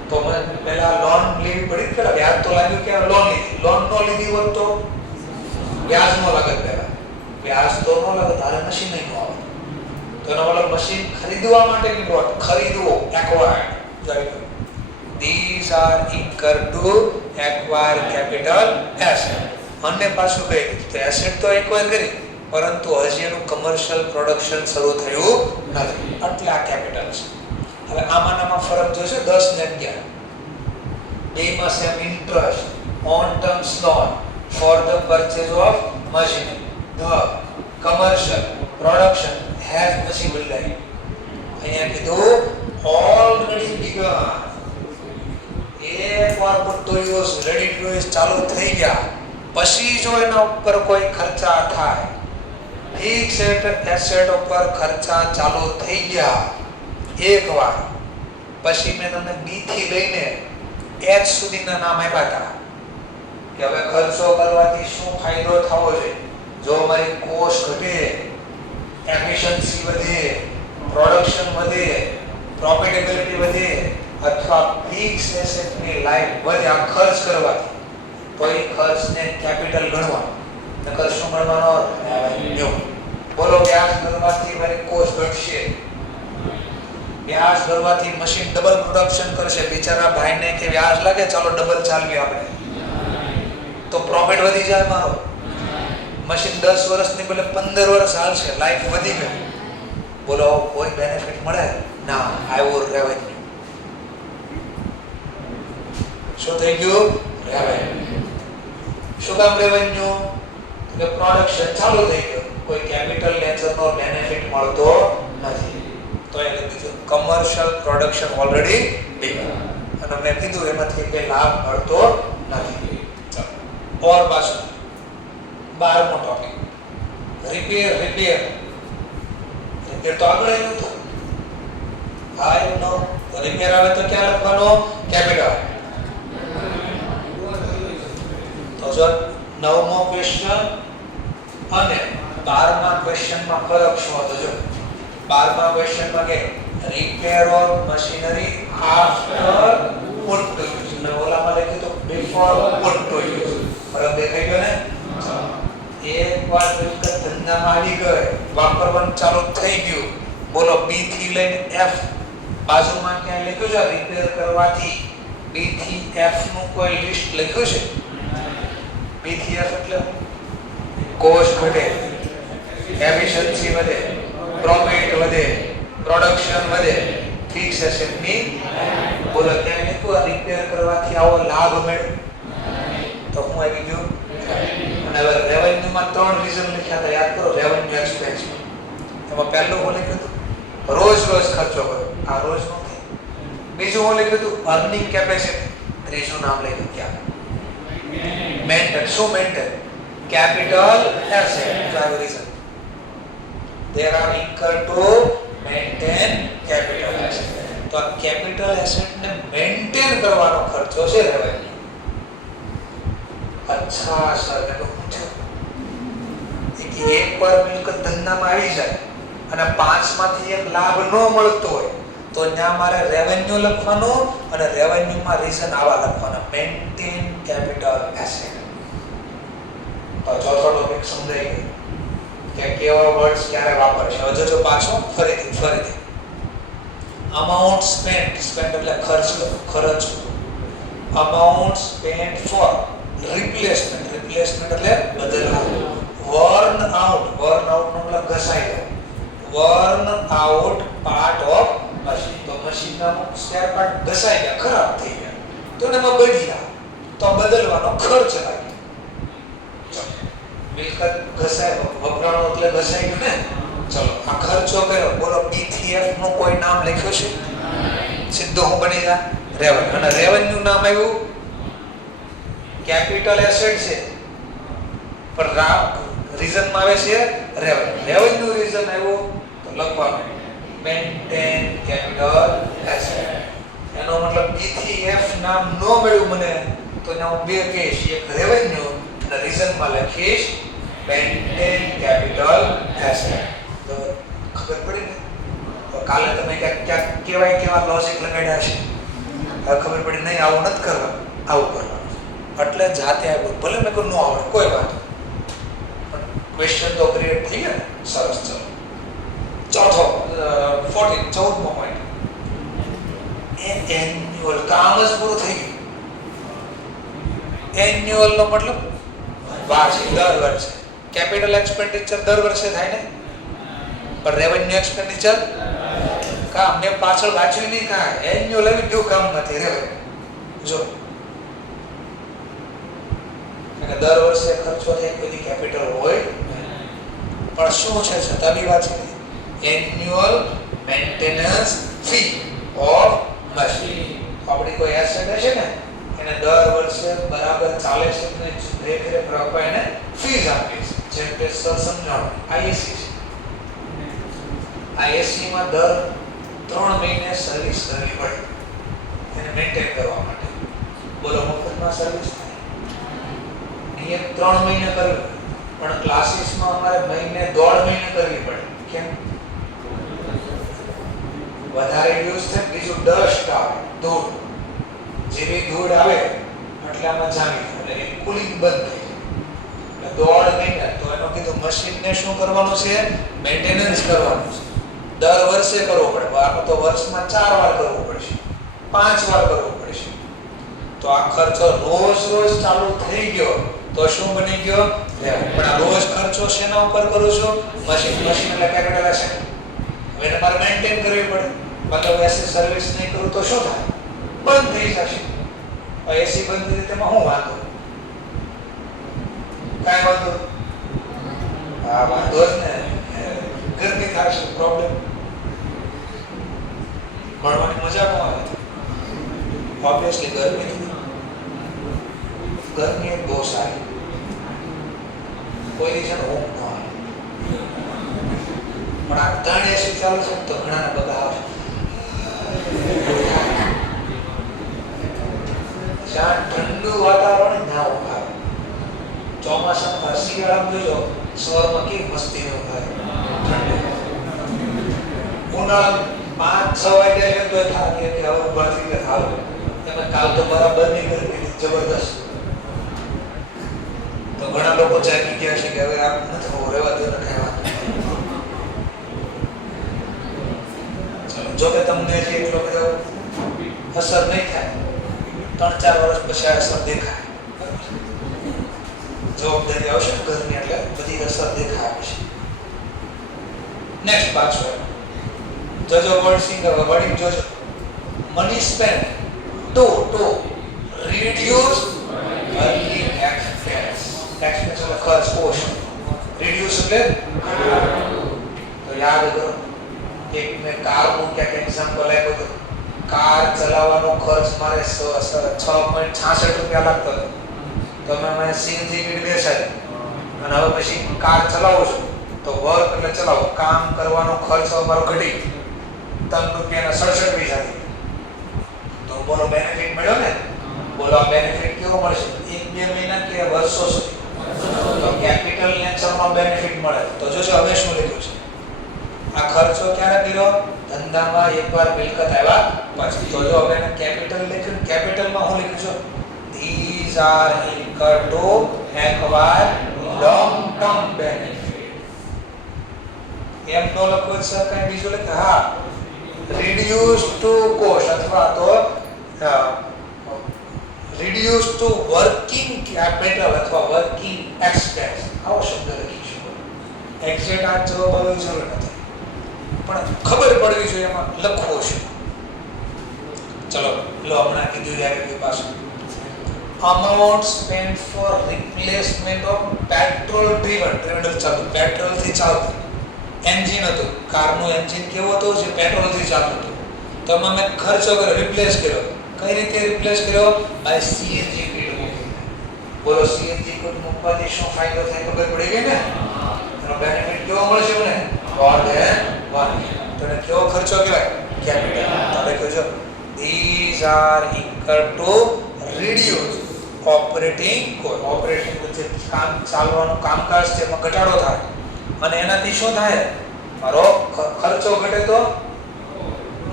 તો મને પહેલા લોન લેવી પડી. પેલા વ્યાજ તો લાગ્યું કે લોન લીધી. લોન નો લીધી હોત તો વ્યાજ નો લાગે. પહેલા વ્યાજ તો નો લાગે તારે મશીન નહીં આવે. તો એનો મતલબ મશીન ખરીદવા માટેની નોટ, ખરીદવો, acquired. These are incurred to acquire capital asset. અને પાછું કહી દીધું તો એસેટ તો એક્વાયર કરી પરંતુ હજી એનું કમર્શિયલ પ્રોડક્શન શરૂ થયું નથી, એટલે આ કેપિટલ છે. હવે આમાં ફરક જોઈશે 10 ને 11. બેમાં same interest on terms loan for the purchase of machinery. The commercial production has પછી બદલાઈ. અહીંયા કીધું ઓલરેડી બીગન. એકવાર put use, ready to use ચાલુ થઈ ગયા પછી જો એના ઉપર કોઈ ખર્ચા થાય, ફિક્સ એસેટ ઉપર ખર્ચા ચાલુ થઈ ગયા એકવાર, પછી મેં તમને બી થી લઈને એચ સુધીના નામ આપ્યા હતા કે હવે ખર્ચો કરવાથી શું ફાયદો થવો જોઈએ. જો મારી કોસ્ટ ઘટે, એફિશિયન્સી વધે, પ્રોડક્શન વધે, પ્રોફિટેબિલિટી વધે અથવા ફિક્સ એસેટની લાઈફ વધે આ ખર્ચ કરવાથી, તો એ ખર્ચને કેપિટલ ગણવાનો. નકર શું ગણવાનો? રેવન્યુ. બોલો વ્યાજ ભરવાથી મારી કોસ્ટ ઘટશે. વ્યાજ ભરવાથી મશીન ડબલ પ્રોડક્શન કરશે. બિચારા ભાઈને કે વ્યાજ લાગે ચાલો ડબલ ચાલવી આપણે, તો પ્રોફિટ વધી જાય મારો. મશીન 10 વર્ષની બદલે 15 વર્ષ હાલશે, લાઈફ વધી ગઈ. બોલો કોઈ બેનિફિટ મળે? ના. આવ્યો રેવન્યુ. શું થઈ ગયું? રેવન્યુ. શું કામ રેવન્યુ? કે પ્રોડક્શન ચાલુ થઈ ગયું, કોઈ કેપિટલ નેચરનો બેનિફિટ મળતો નથી. તો એ કીધું કમર્શિયલ પ્રોડક્શન ઓલરેડી બિગન, અને મેં કીધું એમાંથી કોઈ લાભ મળતો નથી. ચાલો ઓર પાછું 12મો ટોપિક રિપેર. રિપેર તો આગળ આવ્યું હતું. હા એવું નો રિપેર આવે તો ક્યાં લખવાનો? કેપિટલ. તો જો 9મો ક્વેશ્ચન અને 12મા ક્વેશ્ચનમાં ફરક શું હતો? જો 12મા ક્વેશ્ચનમાં કે repair of machinery after put to use, અને ઓલામાં લખ્યું તો બિફોર પુટ ટુ યુઝ. ફરક દેખાઈ ગયો ને? એકવાર મિલકત ધંધામાં આવી ગઈ, વાપરવાનું ચાલુ થઈ ગયું. બોલો બી થી લઈને એફ બાજુમાં ક્યાં લખ્યું છે રિપેર કરવાથી? બી થી એફ નું કોઈ લિસ્ટ લખ્યું છે? બી થી એફ એટલે કોસ્ટ ઘટે, એફિશિયન્સી વધે, પ્રોફિટ વધે, પ્રોડક્શન વધે, ફિક્સ એસેટની. બોલો ત્યાં લખ્યું રિપેર કરવાથી આવો લાભ મળે, તો હું આવી ગયું. અને હવે રેવન્યુમાં 3 રીઝન લખ્યા હતા, યાદ કરો. રેવન્યુ એક્સપેન્સ એમાં પહેલું હું લખ્યું હતું રોજ ખર્ચો કરો, આ રોજ નો થાય. બીજું હું લખ્યું હતું અર્નિંગ કેપેસિટી. ત્રીજું નામ લખ્યું ક્યાં? મેન્ટેન. શું મેન્ટેન? Capital asset. આ reason there are incurred to maintain capital asset. તો આ કેપિટલ એસેટ ને મેન્ટેન કરવાનો ખર્ચો છે રેવન્યુ. અચ્છા સર, મેં પૂછ્યું કે એકવાર મિલકત ધંધામાં આવી જાય અને 5 માંથી એક લાભ ન મળતો હોય તો ત્યાં મારે રેવન્યુ લખવાનું, અને રેવન્યુમાં રીઝન આવા લખવાના મેન્ટેન કેપિટલ એસેટ. તો ચોથો ટોપિક સમજાઈ ગયો કે કેવા વર્ડ્સ ક્યારે વાપરશે. હવે જો પાછો ફરીથી અમાઉન્ટ સ્પેન્ટ. સ્પેન્ટ એટલે ખર્ચ. Amount spent for replacement. Replacement એટલે બદલવું. Worn out. વર્ન આઉટ નો મતલબ ઘસાઈ જાય. Worn out part of machine. તો મશીનના સ્પેર પાર્ટ ઘસાઈ ગયા, ખરાબ થઈ ગયા, તો એમાં બદલ્યા, તો બદલવાનો ખર્ચ લાગ્યો. મિલકત ઘસાય, વપરાણો એટલે ઘસાઈ ગયું ને. ચલો આ ખર્ચો કર્યો. બોલો બી થી એફ નું કોઈ નામ લખ્યું છે? સીધો હું બની જા રેવન્યુ. અને રેવન્યુ નામ આવ્યું કેપિટલ એસેટ છે, પણ રીઝન માં આવે છે રેવન્યુ. રેવન્યુ રીઝન આવ્યું તો લખવાનું મેન્ટેન કેપિટલ એસેટ. એનો મતલબ બી થી એફ નામ ન મળ્યું મને તો હું બે કહીશ, એક રેવન્યુ અને રીઝન માં લખીશ મેન્ટેન કેપિટલ એસેટ. તો ખબર પડી ને? તો કાલે તમે ક્યાંક કેવા લોજિક લગાડ્યા છે, હવે ખબર પડી નહીં આવું નથી કરવાનું, આવું કરવાનું. એટલે જાતે આવ્યું, ભલે મેં કોઈ ન આવડે કોઈ વાત, પણ ક્વેશ્ચન તો ક્રિએટ થઈ ગયા ને. સરસ. ચલો 14મો પોઈન્ટ એન્યુઅલ. કામ જ પૂરું થઈ ગયું. એન્યુઅલ નો મતલબ વાર્ષિક, દર વર્ષે. કેપિટલ એક્સપેન્ડિચર દર વર્ષે થાય ને, પણ રેવન્યુ એક્સપેન્ડિચર કામ ને પાછળ વાંચ્યું નહીં. કાં એન્યુઅલ આવી ગયું, કામ નથી રેવન્યુ. જો દર વર્ષે ખર્ચો થાય, બધી કેપિટલ હોય, પણ શું છે છતાં બી વાંચી annual maintenance fee of machine. આપણી કોઈ એસેટ છે ને એને દર વર્ષે બરાબર ચાલે છે ને દેખરેખ રાખવા એને ફીસ આપી છે. જેમ કે સર સમજાવો આઈએસસી છે, આઈએસસી માં દર 3 મહિને સર્વિસ કરવી પડે એને મેન્ટેન કરવા માટે. બોલો મફતમાં સર્વિસ નિયમ 3 મહિને કરવી, પણ ક્લાસીસમાં અમારે મહિને 1.5 મહિને કરવી પડે. કેમ? વધારે યુઝ થાય બીજું ડસ્ટ આવે, ધૂળ. જેવી ધૂળ આવે એટલે આમાં જામી એટલે એ કુલિંગ બંધ થઈ જાય. એટલે દોડ મહિના તો એનો કીધું મશીનને શું કરવાનું છે? મેન્ટેનન્સ કરવાનું છે. દર વર્ષે કરવું પડે. આપણે તો વર્ષમાં 4 વાર કરવું પડશે, 5 વાર કરવું પડશે. તો આ ખર્ચો રોજ ચાલુ થઈ ગયો તો શું બની ગયો? પણ આ રોજ ખર્ચો શેના ઉપર કરું છું? મશીન એટલે કેપિટલ હશે. હવે એને મારે મેન્ટેન કરવી પડે. મતલબ એસી સર્વિસ નહીં કરું તો શું થાય? બંધ થઈ જશે. એસી બંધ થઈ તેમાં શું વાંધો? કાંઈ વાંધો? હા, વાંધો જ ને. ગરમી થશે, પ્રોબ્લેમ. ભણવાની મજા ન આવે. ઓબ્વિયસલી ગરમી બહુ સારી. કોઈ રીઝન ઊંઘ ન આવે. પણ આ 3 એસી ચાલુ છે તો ઘણાને બધા આવે. જ્યાં ઠંડુ વાતાવરણ ના ઊંઘ આવે. ચોમાસામાં શિયાળામાં જોજો સવારમાં કેવી મસ્તી નો થાય. ઉનાળા 5-6 વાગ્યા છે તો થાય કે હવે ઉભા થઈ ગયા થાવ. એમાં કાલ તો બરાબર નહીં ગરમી જબરદસ્ત. તો ઘણા લોકો જાગી ગયા છે કે હવે આ નથી રહેવા દો ને કઈ વાત. ચલો જો કે તમને જે એટલો બધો અસર નહીં થાય. 3-4 વર્ષ પછી આ અસર દેખાય. જવાબદારી આવશે ને ઘરની એટલે બધી અસર દેખાય છે. નેક્સ્ટ પાછો જોજો વર્ડિંગ જોજો. Money spend to reduce working expense. Expense એટલે ખર્ચ, કોસ્ટ. રિડ્યુસ એટલે તો યાદ કરો. એક મેં કારનું ક્યાંક એક્ઝામ્પલ આપ્યું હતું. કાર ચલાવવાનો ખર્ચ મારે 6.66 રૂપિયા લાગતો હતો. તો મેં સીએનજી કીટ બેસાડી અને હવે પછી કાર ચલાવું છું તો વર્ક એટલે ચલાવો, કામ કરવાનો ખર્ચ અમારો ઘટી 3 રૂપિયાના 67 પૈસા થઈ. તો બોલો બેનિફિટ મળ્યો ને? બોલો આ બેનિફિટ કેવો મળશે? 1-2 મહિના કે વર્ષો સુધી? તો કેપિટલ નેચરમાં બેનિફિટ મળે. તો જોજો હવે શું લીધું છે? આ ખર્ચો ક્યારે કર્યો? ધંધામાં એકવાર મિલકત આવ્યા પછી. તો જો હવે કેપિટલ લખ્યું. કેપિટલમાં હું લખ્યું છું? These are incurred to acquire long-term benefit. એમ નો લખો સર કઈ બીજું લખે. હા, reduce to cost અથવા તો reduce to working capital અથવા working expense. આવો શબ્દ લખીશું. એક્ઝેક્ટ આ જવાબ આવે જરૂર નથી પણ ખબર પડવી જોઈએ એમાં લખવો છે. ચલો લો હમણાં કીધું યાર કે પાછું amount spent for replacement of petrol driven ચાલતું, પેટ્રોલ થી ચાલતું એન્જિન હતું. કારનું એન્જિન કેવું હતું? જે પેટ્રોલ થી ચાલતું હતું. તો એમાં મેં ખર્ચો કર્યો, રિપ્લેસ કર્યો. કઈ રીતે રિપ્લેસ કર્યો? બાય સીએનજી કીટ મૂકી. બોલો સીએનજી કીટ મૂકવાથી શું ફાયદો થાય? ખબર પડી ગઈ ને? એનો બેનિફિટ કેવો મળશે મને? more than 1. તો એને કેવો ખર્ચો કહેવાય? કેપિટલ. તો લખ્યો these are incurred to reduce operating cost. Operating જે કામ ચાલવાનું કામકાજ છે એમાં ઘટાડો થાય અને એનાથી શું થાય? મારો ખર્ચો ઘટે તો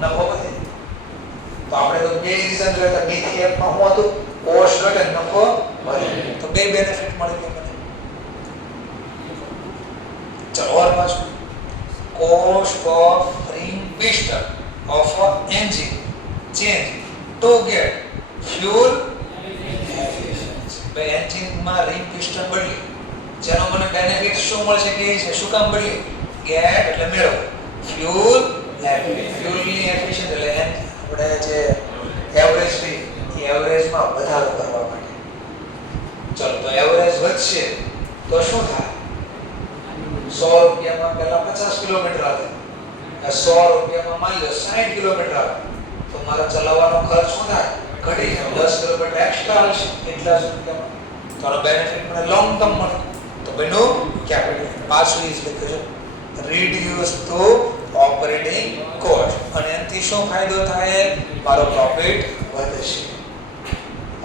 નફો વધે. તો આપણે તો બે રીઝન જોયા. બી થી એફ માં શું હતું? કોસ્ટ ઘટે, નફો વધે. તો બે બેનિફિટ મળી ગયો મને. ચલો ઓર પાછું cost of freeing piston of an engine change to get fuel efficiency. બે એન્જિનમાં રિંગ પિસ્ટન બદલ્યું જેનો મને બેનિફિટ શું મળશે કે છે? શું કામ બદલ્યું? ગેટ એટલે મેળવો, ફ્યુલ ફ્યુલની એફિશિયન્સી એટલે આપણે જે એવરેજ એ એવરેજમાં વધારો કરવા માટે. ચલો તો એવરેજ વધશે તો શું થાય? 100 રૂપિયામાં પહેલા 50 કિલોમીટર આવે, 100 રૂપિયામાં માની લો 60 કિલોમીટર આવે તો મારા ચલાવવાનો ખર્ચ શું થાય? ઘટી જાય. 10 કિલોમીટર એક્સ્ટ્રા આવશે એટલા જ રૂપિયામાં. તો આનો બેનિફિટ મને લોંગ ટર્મ મળે. તો બન્યું કેપિટલ. પાછું ઈ જ લખ્યું છે reduce to operating cost. અને એનાથી શું ફાયદો થાય? મારો પ્રોફિટ વધશે.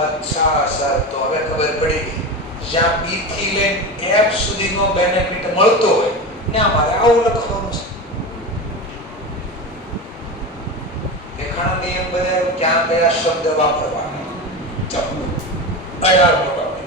અચ્છા સર, તો હવે ખબર પડી ગઈ. જ્યાં બી થી લઈને એફ સુધીનો બેનિફિટ મળતો હોય ત્યાં મારે આવું લખવાનું છે. શીખાણ નિયમ બધા ક્યાં કયા શબ્દ વાપરવા. ચાલો 18 ટોપિક.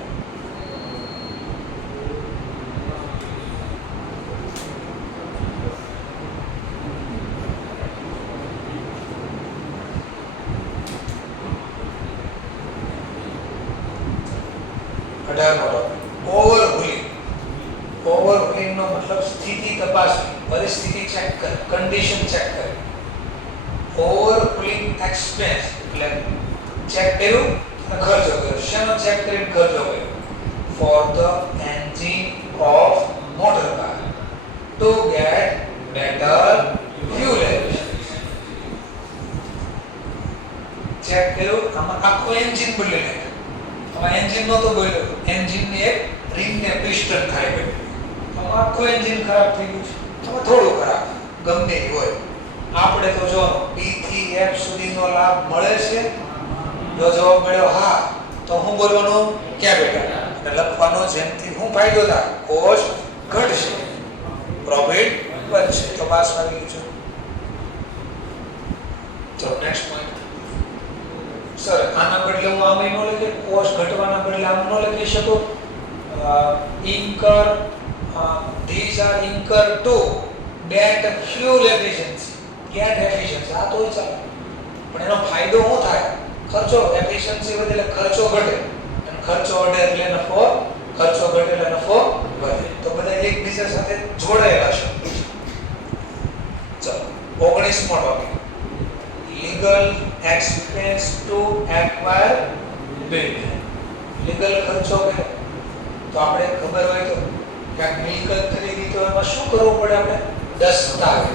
ઓવરવ્યુઇંગ નો મતલબ સ્થિતિ તપાસવી, પરિસ્થિતિ ચેક કરવી, કન્ડિશન ચેક કરવી. ઓવરવ્યુઇંગ એક્સપેન્સ એટલે ચેક કર્યું અને ખર્ચો કર્યો. શેનો ચેક કરીને ખર્ચો કર્યો? For the engine of motor car to get better fuel efficiency. Check કર્યું, આમાં આખું એન્જિન બદલી નાખ્યું. આમાં એન્જિન નહોતો બોલ્યો, એન્જિન ની એક રિંગ ને પિસ્ટન ખાઈ ગયું. આમાં આખું એન્જિન ખરાબ થઈ ગયું છે. આમાં થોડું ખરાબ ગમે એ હોય. આપણે તો જો B થી F સુધીનો લાભ મળે છે. જો જવાબ મળ્યો હા તો હું બોલવાનું કેપિટલ અને લખવાનો જેમથી હું ફાયદો થાય. કોસ્ટ ઘટશે, પ્રોફિટ વધશે. તો પાસ આવી ગયું છે. ચલો નેક્સ્ટ પોઈન્ટ. સર આના બદલે હું આમ ન લખી, કોસ્ટ ઘટવાના બદલે આમ ન લખી શકું. incur these are incur to get fuel efficiency. Get efficiency આ તો ચાલે, પણ એનો ફાયદો શું થાય? ખર્ચો એફિશિયન્સી વધે એટલે ખર્ચો ઘટે, અને ખર્ચો વધે એટલે નફો, ખર્ચો ઘટે એટલે નફો વધે. તો બધા એકબીજા સાથે જોડાયેલા છે. ચલો 19મો topic. Legal expense to acquire building. Legal ખર્ચો કે તો આપણે ખબર હોય તો કે મિલકત ખરીદી તો એમાં શું કરવું પડે? આપણે દસ્તાવેજ.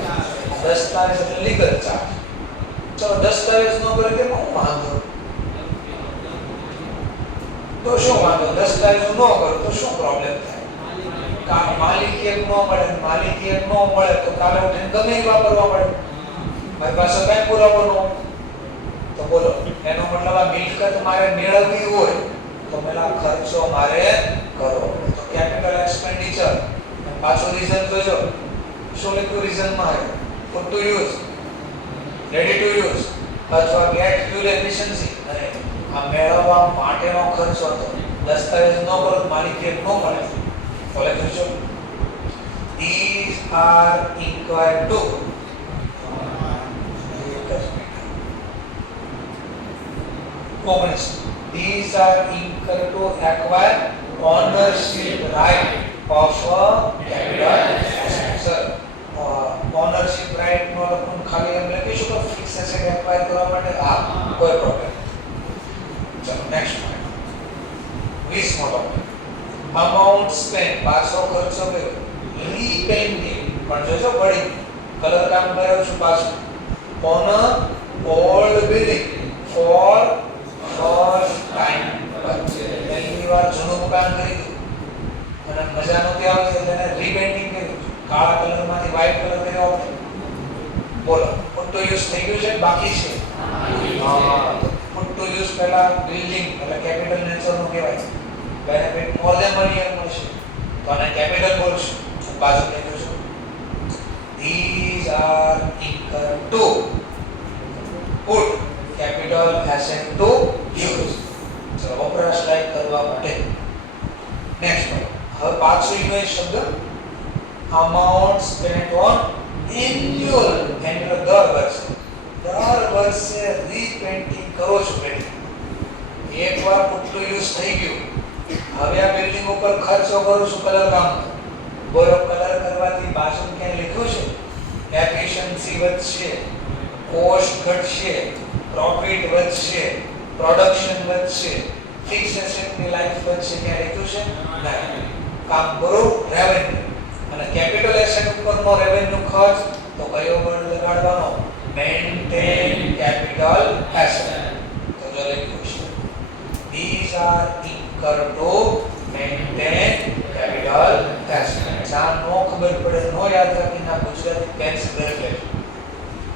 દસ્તાવેજ એટલે લીગલ ચાર્જ. ચલો દસ્તાવેજ ન કરે કે હું વાંધો? તો શું વાંધો? દસ્તાવેજ ન કરો તો શું પ્રોબ્લેમ થાય? માલિકી એક ન મળે, માલિકી એક ન મળે તો કાલે ઉઠીને ગમે એ વાપરવા પડે. મારી પાસે કઈ પુરાવો ન હોય તો બોલો, એનો મતલબ આ મિલકત મારે મેળવવી હોય તો પેલા ખર્ચો મારે કરો. તો કેપિટલ એક્સપેન્ડિચર. પાછો રીઝન જોજો, શું લખ્યું રીઝનમાં? Put to use, ready to use અથવા ગેટ ફ્યુલ એફિશિયન્સી. અને આ મેળવવા માટેનો ખર્ચો હતો. દસ્તાવેજ ન કરો માલિકી ન મળે તો લખ્યું છે these are incurred to these are incurred to acquire ownership right of a capital asset. Ownership right નો લખું ખાલી એમ લખીશું કે ફિક્સ એસેટ એક્વાયર કરવા માટે આ કોઈ પ્રોબ્લેમ. ચલો નેક્સ્ટ પોઈન્ટ 20મો ટોપિક. અમાઉન્ટ સ્પેન્ડ પાછો ખર્ચો કર્યો. રીપેન્ટિંગ પણ જોજો પડી કલર કામ કર્યો છું પાછું. On old building for first time. પહેલી વાર જૂનું મકાન કરી દીધું અને મજા નહોતી આવતી એટલે એને રીપેન્ટિંગ કર્યું. કાળા કલરમાંથી વ્હાઇટ કલર કર્યો. બોલો પુટ ટુ યુઝ થઈ ગયું છે બાકી છે? હા, પુટ ટુ યુઝ પહેલા બિલ્ડિંગ એટલે કેપિટલ નેચર નું કહેવાય. બેનિફિટ મોર ધેન મની એમ મળશે તો આને કેપિટલ બોલશું. બાજુ લખ્યું છે these are incurred to put capital asset to use. ચલો વપરાશ લાયક કરવા માટે. નેક્સ્ટ હવે પાછું એનો શબ્દ amount spent on annual. annual દર વર્ષે રીપેન્ટિંગ કરો છો બેટી. એકવાર પુટ ટુ યુઝ થઈ ગયું, હવે આ બિલ્ડિંગ ઉપર ખર્ચો કરું છું કલર કામ. બોલો કલર કરવાથી બાજુ ક્યાં લખ્યું છે એફિશિયન્સી વધશે, કોસ્ટ ઘટશે, પ્રોફિટ વધશે, પ્રોડક્શન વધશે, ફિક્સ એસેટની લાઈફ વધશે. ક્યાં લખ્યું છે? નહીં. કામ કરો રેવન્યુ અને કેપિટલ એસેટ ઉપરનો રેવન્યુ ખર્ચ તો કયો વર્ડ લગાડવાનો? Maintain capital asset. તો જો લખ્યું છે these are incurred to maintain capital asset. જા નો ખબર પડે નો યાદ રાખીને ગુજરાતી કેન્સલ કરી લેજો.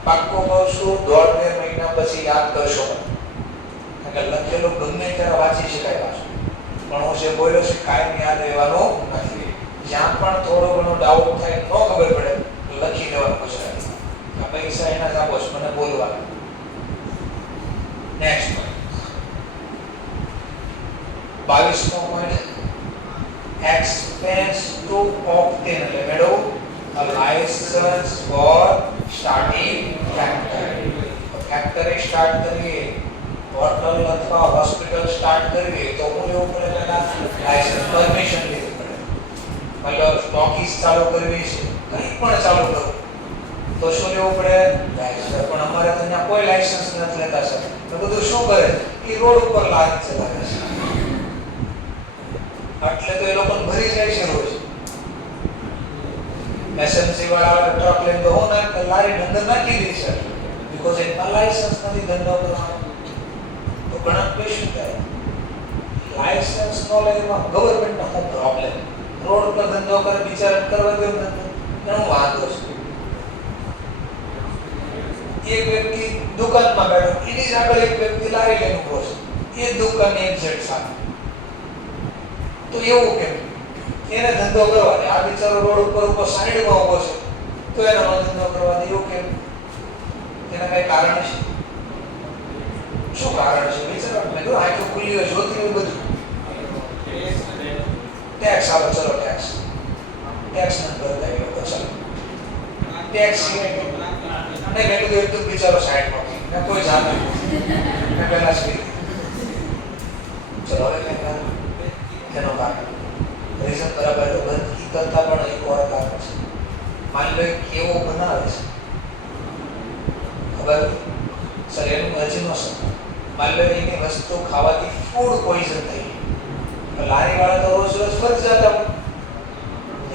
પાક્કો કહું છું 1.5 મહિના પછી યાદ કરશો. એટલે લખેલું ગમે ત્યારે વાંચી શકાય પાછું, પણ હું જે બોલ્યો છે કાયમ યાદ રહેવાનું નથી. જ્યાં પણ થોડો ઘણો ડાઉટ થાય ન ખબર પડે લખી દેવાનું ગુજરાતી. આ પૈસા એના જ આપો છો મને બોલવા. નેક્સ્ટ પોઈન્ટ 22મો પોઈન્ટ expense to obtain એટલે મેળવવું a license for starting factory. Factory start કરવી, હોટલ અથવા હોસ્પિટલ સ્ટાર્ટ કરવી તો હું લેવું પડે પહેલા લાયસન્સ પરમિશન લેવી પડે. મતલબ સ્ટોકીસ ચાલુ કરવી છે, કંઈ પણ ચાલુ કરવું તો શું લેવું પડે? લાયસન્સ. પણ અમારે તો ત્યાં કોઈ લાયસન્સ નથી લેતા સર. તો બધું શું કરે? એ રોડ ઉપર લારી ચલાવે છે. એટલે તો એ લોકો ભરી જાય છે રોજ. એસએમસી વાળા ટ્રક લઈને તો હું ના લારી અંદર નાખી દે છે બીકોઝ એમાં લાયસન્સ નથી ધંધો કરવાનો. તો ઘણા કોઈ શું કરે? લાયસન્સ નો લેવામાં ગવર્નમેન્ટનો શું પ્રોબ્લેમ? રોડ પર ધંધો કરે બિચારા કરવા દે ધંધો એનો વાંધો છે. એક વ્યક્તિ દુકાનમાં બેઠો, એની જ આગળ એક વ્યક્તિ લારી લઈને ઉભો છે, એ દુકાનની એક્ઝેક્ટ સામે. તો એવું કેમ? એને ધંધો કરવા દે. આ બિચારો રોડ ઉપર ઉભો સાઈડમાં ઉભો છે તો એને ધંધો કરવા દે એવું કેમ? એના કઈ કારણ છે? શું કારણ છે? બિચારો મેં તો આંખો ખુલ્લી હોય જોતી હોય બધું. ટેક્સ આવે, ચલો ટેક્સ ન ભરતા એ લોકો. ચલો ટેક્સ અને મેં કીધું એકદમ બિચારો સાઈડમાં મેં કોઈ જાણ નહીં. મેં પહેલા જ કીધું ચલો હવે એનો કારણ રીઝન બરાબર તો ગંદકી કરતા પણ એક ઓર કારણ છે. માની લો કેવો બનાવે છે ખબર સર એનું હજી નો સર. માની લો એની વસ્તુ ખાવાથી ફૂડ પોઈઝન થઈ ગઈ. લારી વાળા તો રોજ રોજ ફરી જતા હોય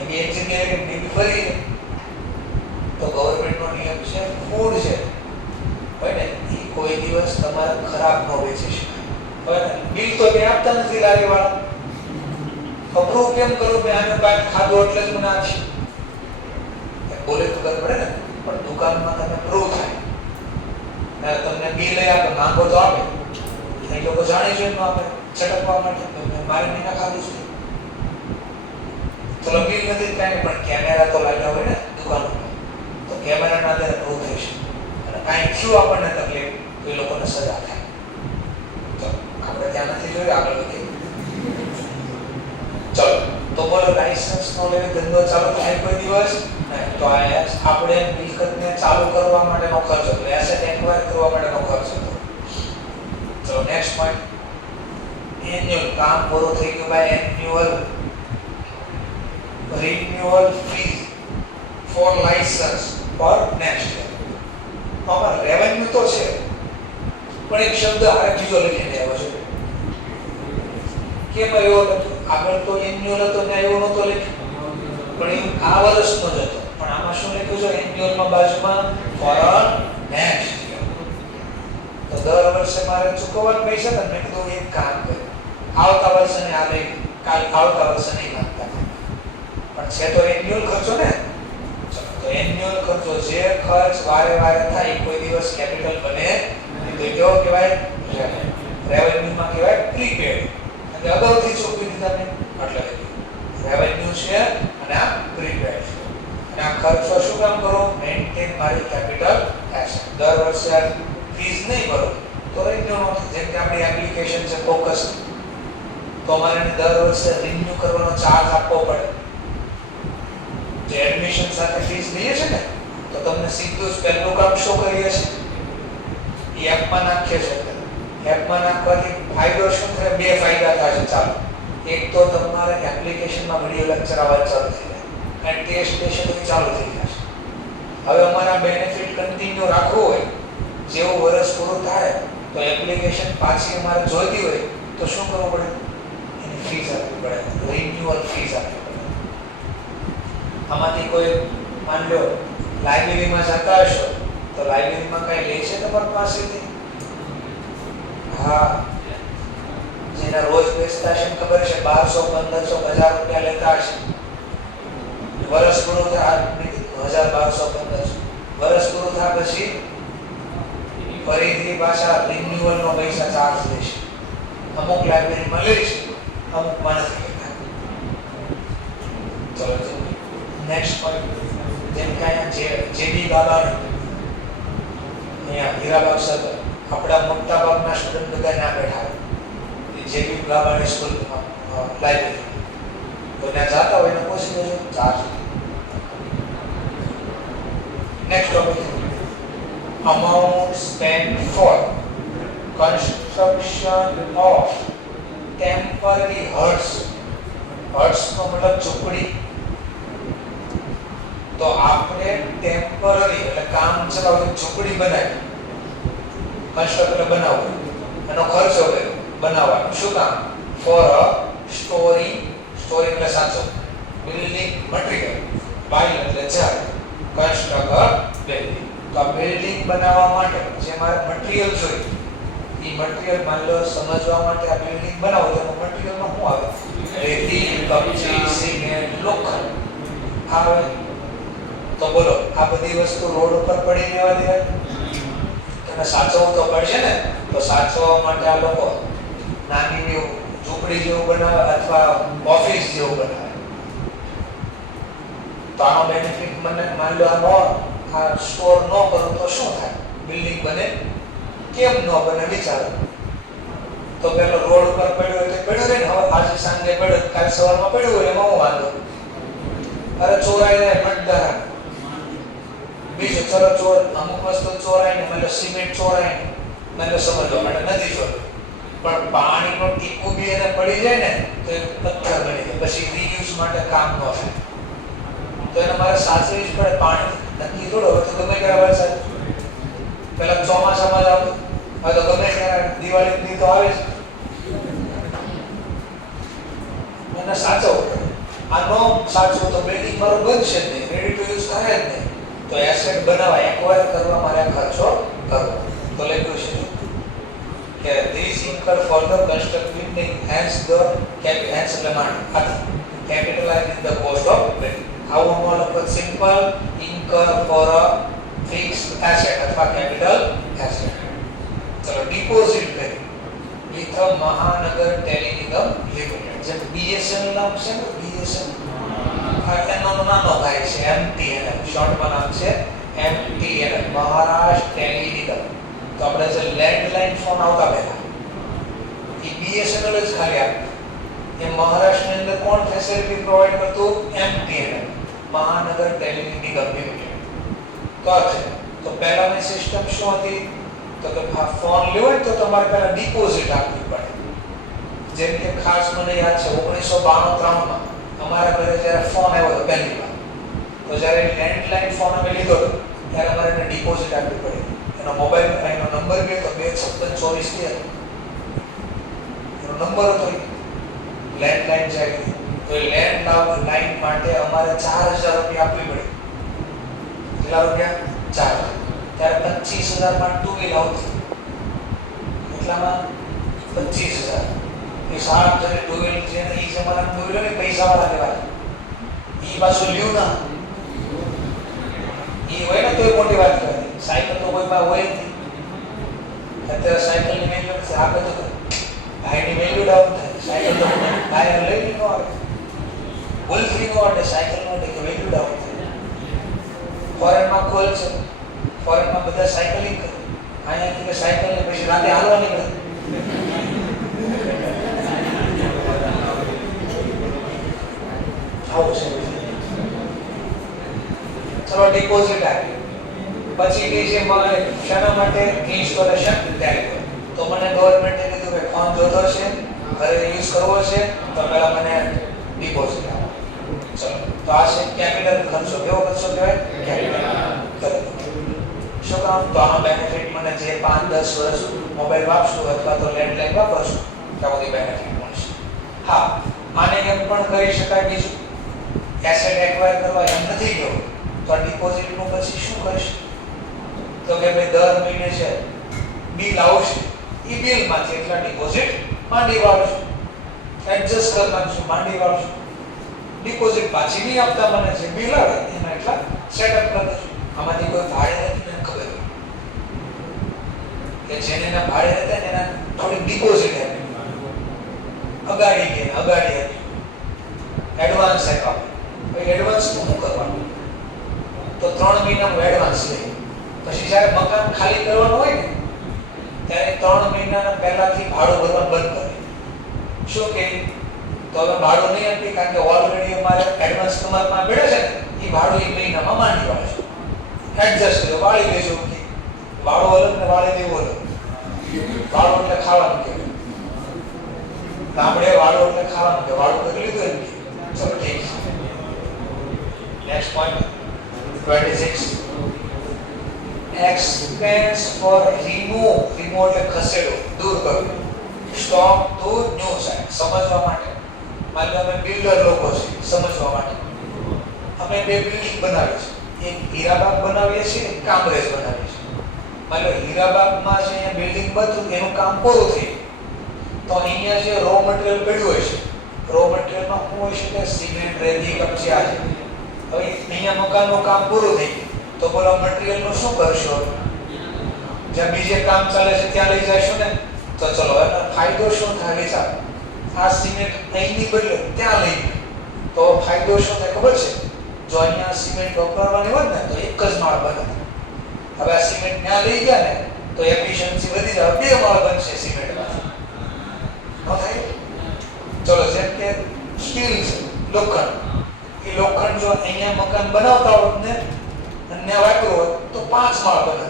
એની એક જગ્યાએ બીજી ફરી તો ગવર્નમેન્ટનો નિયમ છે ફૂડ છે હોય ને એ કોઈ દિવસ તમારે ખરાબ ન વેચી શકાય. બિલ તો કે આપતા નથી લારી વાળા. અપ્રૂવ કેમ કરું? મેં આને કાંઈ ખાધું એટલે જ મને આપશે. બોલે તો ખબર પડે ને. પણ દુકાનમાં તમે પ્રૂવ થાય તમને બિલ લઈ આપે, માંગો તો આપે. એ લોકો જાણી જોઈને આપે છટકવા માટે મારી નહીં ખાધું છે. ચલો બિલ નથી કાંઈ પણ કેમેરા તો લાગ્યા હોય ને દુકાનોમાં, તો કેમેરાના આધારે પ્રૂવ થઈ છે. અને કાંઈ થયું આપણને તકલીફ તો એ લોકોને સજા થાય. ચલો આપણે ત્યાં નથી જોયું, આગળ વધીએ. ચલો તો બોલો લાયસન્સ નો લેવી ધંધો ચાલુ થાય કોઈ દિવસ નહીં. તો આપણે મિલકતને ચાલુ કરવા માટેનો ખર્ચો, એસેટ એક્વાયર કરવા માટેનો ખર્ચો. ચલો નેક્સ્ટ પોઈન્ટ એન્યુઅલ. કામ પૂરું થઈ ગયું ભાઈ. Annual renewal fee for licence for next year. આમાં રેવન્યુ તો છે પણ એક શબ્દ આ બીજો લખીને આવ્યો છે. કેમ એવો લખ્યો? આગળ તો એન્યુઅલ હતો ને એવું નહોતો લખ્યું પણ એ આ વર્ષનો જ હતો. પણ આમાં શું લખ્યું છે? એન્યુઅલમાં બાજુમાં ફોર નેક્સ્ટ યર. તો દર વર્ષે મારે ચૂકવવાના પૈસા ને મેં કીધું એક કામ કર્યું, આવતા વર્ષે ને આ લઈ કાલ આવતા વર્ષે નહીં માંગતા પણ છે તો એન્યુઅલ ખર્ચો ને. તો એન્યુઅલ ખર્ચો જે ખર્ચ વારે વારે થાય કોઈ દિવસ કેપિટલ બને તો કેવો કહેવાય? રેવન્યુમાં કહેવાય પ્રીપેડ. એટલે અગાઉથી ચૂકવી દીધા ને એટલે રેવન્યુ છે અને આ પ્રીપેડ છે. અને આ ખર્ચો શું કામ કરો? મેન્ટેન મારી કેપિટલ એસેટ. દર વર્ષે ફીસ નહીં ભરો તો રિન્યુ નથી. જેમ કે આપણી એપ્લિકેશન છે ફોકસ, તો અમારે દર વર્ષે રિન્યુ કરવાનો ચાર્જ આપવો પડે. જે એડમિશન સાથે ફીસ લઈએ છે ને તો તમને સીધું જ પહેલું કામ શું કરીએ છીએ? એ એપમાં નાખીએ છીએ. એપમાં નાખવાથી ફાયદો શું થાય? બે ફાયદા થાય છે. ચાલો, એક તો તમારે એપ્લિકેશનમાં વિડિયો લેક્ચર આવવા ચાલુ થઈ જાય અને ટેસ્ટ સેશન ચાલુ થઈ જશે. હવે અમારા બેનિફિટ કન્ટિન્યુ રાખવું હોય, જેવું વર્ષ પૂરું થાય તો એપ્લિકેશન પાછી અમારે જોઈતી હોય તો શું કરવું પડે? એની ફીસ આપવી પડે, રિન્યુઅલ ફીસ આપવી પડે. આમાંથી કોઈ માની લો લાઇબ્રેરીમાં જતા હશો તો લાઇબ્રેરીમાં કઈ લે છે તમારી પાસેથી? હા, જેના રોજ બેસતા છે ખબર છે 1200, 1500, 1000 રૂપિયા લેતા હશે. વર્ષ પૂરું થાય 1000, 1200, 1500 વર્ષ પૂરું થાય પછી ફરીથી પાછા રિન્યુઅલ નો પૈસા ચાર્જ લેશે. અમુક લાઇબ્રેરીમાં લે છે, અમુકમાં નથી લેતા. ચલો નેક્સ્ટ પોઈન્ટ. જેમ કે અહીંયા જેબી બાબા અહીંયા હીરાબાગ સર આપણા મોટા ભાગના સ્ટુડન્ટ બધા ના બેઠા હોય, જે બી ગાબાની સ્કૂલમાં લાઇબ્રેરી તો ત્યાં જાતા હોય એને પૂછી લેજો charge. Next topic, amount spent for construction of temporary huts. huts નો મતલબ ઝૂંપડી. તો આપણે ટેમ્પરરી એટલે કામ ચલાવ ઝૂંપડી બનાવી, કન્સ્ટ્રક્ટ એટલે બનાવવું, એનો ખર્ચો કર્યો બનાવવાનો. શું કામ? ફોર અ સ્ટોરી, સ્ટોરી એટલે સાચો, બિલ્ડિંગ મટીરીયલ, બાય એટલે ઝાડ, કન્સ્ટ્રક્ટ અ બિલ્ડિંગ. તો આ બિલ્ડિંગ બનાવવા માટે જે મારે મટીરીયલ જોઈએ, એ મટીરીયલ માન લો સમજવા માટે આ બિલ્ડિંગ બનાવો તો મટીરીયલમાં શું આવે? રેતી, કપચી, સિમેન્ટ, લોખંડ આવે. તો બોલો આ બધી વસ્તુ રોડ ઉપર પડી રહેવા દેવાય? એને સાચવવું તો પડશે ને. તો સાચવવા માટે આ લોકો નાની જેવું ઝૂંપડી જેવું બનાવે અથવા ઓફિસ જેવું બનાવે. તો આનો બેનિફિટ મને માન લો આ સ્ટોર ન કરું તો શું થાય? બિલ્ડિંગ બને? કેમ ન બને વિચારો. તો પેલો રોડ ઉપર પડ્યો હોય તો પડ્યો રહે ને, હવે આજે સાંજે પડ્યો કાલ સવારમાં પડ્યું હોય એમાં હું વાંધો? અરે ચોરાઈ જાય મતદાર. બીજું ચલો ચોર અમુક વસ્તુ ચોરાય ને, મતલબ સિમેન્ટ ચોરાય ને, મને સમજવા માટે નથી ચોર્યું, પણ પાણીનો ટીપું બી એને પડી જાય ને તો એ પથ્થર બની જાય, પછી રીયુઝ માટે કામ ન થાય. તો એને મારે સાચવી જ પડે. પાણી નક્કી થોડો હોય તો ગમે ત્યારે વરસાદ, પેલા ચોમાસામાં જ આવતું, હવે તો ગમે ત્યારે દિવાળી તો આવે જ. એને સાચવવું પડે. આ નો સાચવું તો બિલ્ડિંગ મારું બનશે જ નહીં, રેડી ટુ યુઝ થાય જ નહીં. તો એસેટ બનાવવા, એક્વાયર કરવા મારે ખર્ચો કરવો. તો લખ્યું છે કે these incur for the construct building, hence the hence એટલે માની capitalizing the cost of building. આવું લખો simple, incur for a fixed asset અથવા capital asset. ચલો ડિપોઝિટ કરી વિથ મહાનગર ટેલિનિગમ લિમિટેડ. જે બીએસએનએલ નામ છે ને, બીએસએનએલ એનો નાનો ભાઈ છે એમટીએનએલ, શોર્ટમાં નામ છે એમટીએનએલ, મહારાષ્ટ્ર ટેલિનિગમ. તો આપણે જે લેન્ડલાઇન ફોન આવતા પહેલા એ બીએસએનએલ જ ખાલી આપતું. એ મહારાષ્ટ્રની અંદર કોણ ફેસિલિટી પ્રોવાઈડ કરતું? એમટીએનએલ, મહાનગર ટેલિનિગમ લિમિટેડ. તો આ છે. તો પહેલાની સિસ્ટમ શું હતી? તો કે આ ફોન લેવો હોય તો તમારે પહેલા ડિપોઝિટ આપવી પડે. જેમ કે ખાસ મને યાદ છે 1992-93માં અમારા ઘરે જ્યારે ફોન આવ્યો હતો પહેલી વાર, તો જ્યારે લેન્ડલાઇન ફોન અમે લીધો હતો ત્યારે અમારે એને ડિપોઝિટ આપવી પડી. એનો મોબાઈલ એનો નંબર બી હતો 25624 એનો નંબર હતો. લેન્ડલાઇન જાય તો એ લેન્ડલાઇન માટે અમારે 4000 રૂપિયા આપવી પડી. કેટલા રૂપિયા? 4000. ત્યારે 25000 ટુ વ્હીલ આવતી, એટલામાં 25000 એ સાત જણે ટુ વ્હીલ છે ને, એ જમાનામાં ટુ વ્હીલ ને પૈસા વાળા કહેવાય. એ પાછું લ્યું ના એ હોય ને તો એ મોટી વાત કહેવાય. સાયકલ તો કોઈ પાસે હોય જ નહીં. અત્યારે સાયકલની વેલ્યુ છે, આપણે તો ભાઈની વેલ્યુ ડાઉન થાય. સાયકલ તો ભાઈ લઈ ન આવે, ગોલ્ફ્રી નો આવે, સાયકલ માટે કે વેલ્યુ ડાઉન થાય. ફોરેનમાં ખોલ છે, ફોરેનમાં બધા સાયકલિંગ કરે. અહીંયા કે સાયકલ ને પછી રાતે હાલવા નીકળે. આવું છે. ચલો ડિપોઝિટ આપી, પછી કે છે શાના માટે? ઇન્સ્ટોલેશન ત્યારે. તો મને ગવર્મેન્ટે કીધું કે ફોન જોતો છે, ઘરે યુઝ કરવો છે, તો પહેલા મને ડિપોઝિટ આપો. ચલો તો આ છે કેપિટલ ખર્ચો. કેવો ખર્ચો કહેવાય? કેપિટલ. શું કામ? તો આનો બેનિફિટ મને જે 5-10 વર્ષ મોબાઈલ વાપરશું અથવા તો લેન્ડલાઇન વાપરશું ત્યાં બધી બેનિફિટ મળશે. હા, આને એમ પણ કરી શકાય બીજું, એસેટ એક્વાયર કરવા એમ નથી ગયો તો આ ડિપોઝિટનું પછી શું કરીશ? તો કે ભાઈ દર મહિને છે બિલ આવશે, એ બિલમાંથી એટલા ડિપોઝિટ માંડી વાળશું, એડજસ્ટ કરી નાખશું, માંડી વાળશું. ડિપોઝિટ પાછી નહીં આપતા મને જે બિલ આવે એના એટલા સેટઅપ કરી દઈશું. આમાંથી કોઈ ભાડે નથી મને ખબર કે જેને એના ભાડે રહેતા ને એના થોડી ડિપોઝિટ આપી, અગાડી આપી, એડવાન્સ આપ્યા. ભાઈ એડવાન્સ તો શું કરવાનું? તો 3 મહિનાનું એડવાન્સ લે. પછી જ્યારે મકાન ખાલી કરવાનું હોય ને ત્યારે 3 મહિનાના પહેલાથી ભાડું ભરવાનું બંધ કરે. શું કે તો હવે ભાડું નહીં આપી, કારણ કે ઓલરેડી અમારે એડવાન્સ તમારમાં મળે છે ને, એ ભાડું 1 મહિનામાં માંડી વાળશે. એડજસ્ટ કરો, વાળી લેજો કે ભાડું અલગ ને વાળી દેવું અલગ. ભાડું એટલે ખાવાનું કહેવાય. આપણે વાળું એટલે ખાવાનું કે વાળું કરી લીધું એમ કે ચલો ઠીક છે. Next point 26. expense for remove એટલે ખસેડો, દૂર કરવું. સ્ટોક ટુ ન્યુ સાઇટ, સમજવા માટે. માની લો અમે બિલ્ડર લોકો છે, સમજવા માટે. અમે 2 બિલ્ડિંગ બનાવી છે, એક હીરાબાગ બનાવીએ છીએ, એક કામરેજ બનાવીએ છીએ. માની લો હીરાબાગમાં છે અહીંયા બિલ્ડિંગ બધું એનું કામ પૂરું થઈ, તો અહીંયા જે રો મટીરીયલ પડ્યું હોય છે, રો મટીરીયલમાં શું હોય છે કે સિમેન્ટ, રેતી, કપચી આ છે. હવે અહીંયા મકાનનું કામ પૂરું થઈ ગયું, તો બોલો મટીરીયલનું શું કરશો? જ્યાં બીજે કામ ચાલે છે ત્યાં લઈ જશો ને, તો ચલો એનો ફાયદો શું થાય? વિચાર, આ સિમેન્ટ અહીંની બદલે ત્યાં લઈ ગયો તો ફાયદો શું થાય ખબર છે? જો અહીંયા સિમેન્ટ વપરાવાની હોય ને તો એક જ માળ બને. હવે આ સિમેન્ટ ત્યાં લઈ ગયા ને તો એફિશિયન્સી વધી જાય, 2 માળ બનશે સિમેન્ટમાં. ન થાય? ચલો જેમ કે સ્ટીલ છે, લોખંડ, એ લોખંડ જો અહીંયા મકાન બનાવતા હોય ને અને વાપર્યું હોય તો 5 માળ બને.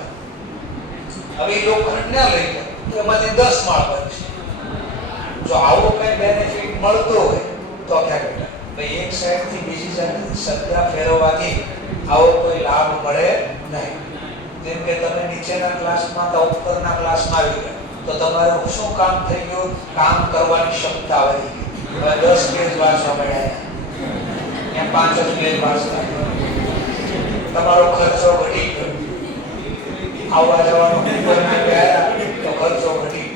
હવે એ લોખંડ ના લઈ ગયા તો એમાંથી 10 માળ બનશે. જો આવો કઈ બેનિફિટ મળતો હોય તો ક્યાં બેટા ભાઈ, એક સાઈડ થી બીજી સાઈડ સદ્યા ફેરવવાથી આવો કોઈ લાભ મળે નહીં. જેમ કે તમે નીચેના ક્લાસમાં તો ઉપરના ક્લાસમાં આવી ગયા તો તમારું શું કામ થઈ ગયું? કામ કરવાની ક્ષમતા વધી ગઈ. હવે 10 પેજ વાંચવા મળ્યા, ત્યાં 5 જ પેજ વાંચતા. તમારો ખર્ચો ઘટી ગયો. આવવા જવાનો ઉપરના ગયા તો ખર્ચો ઘટી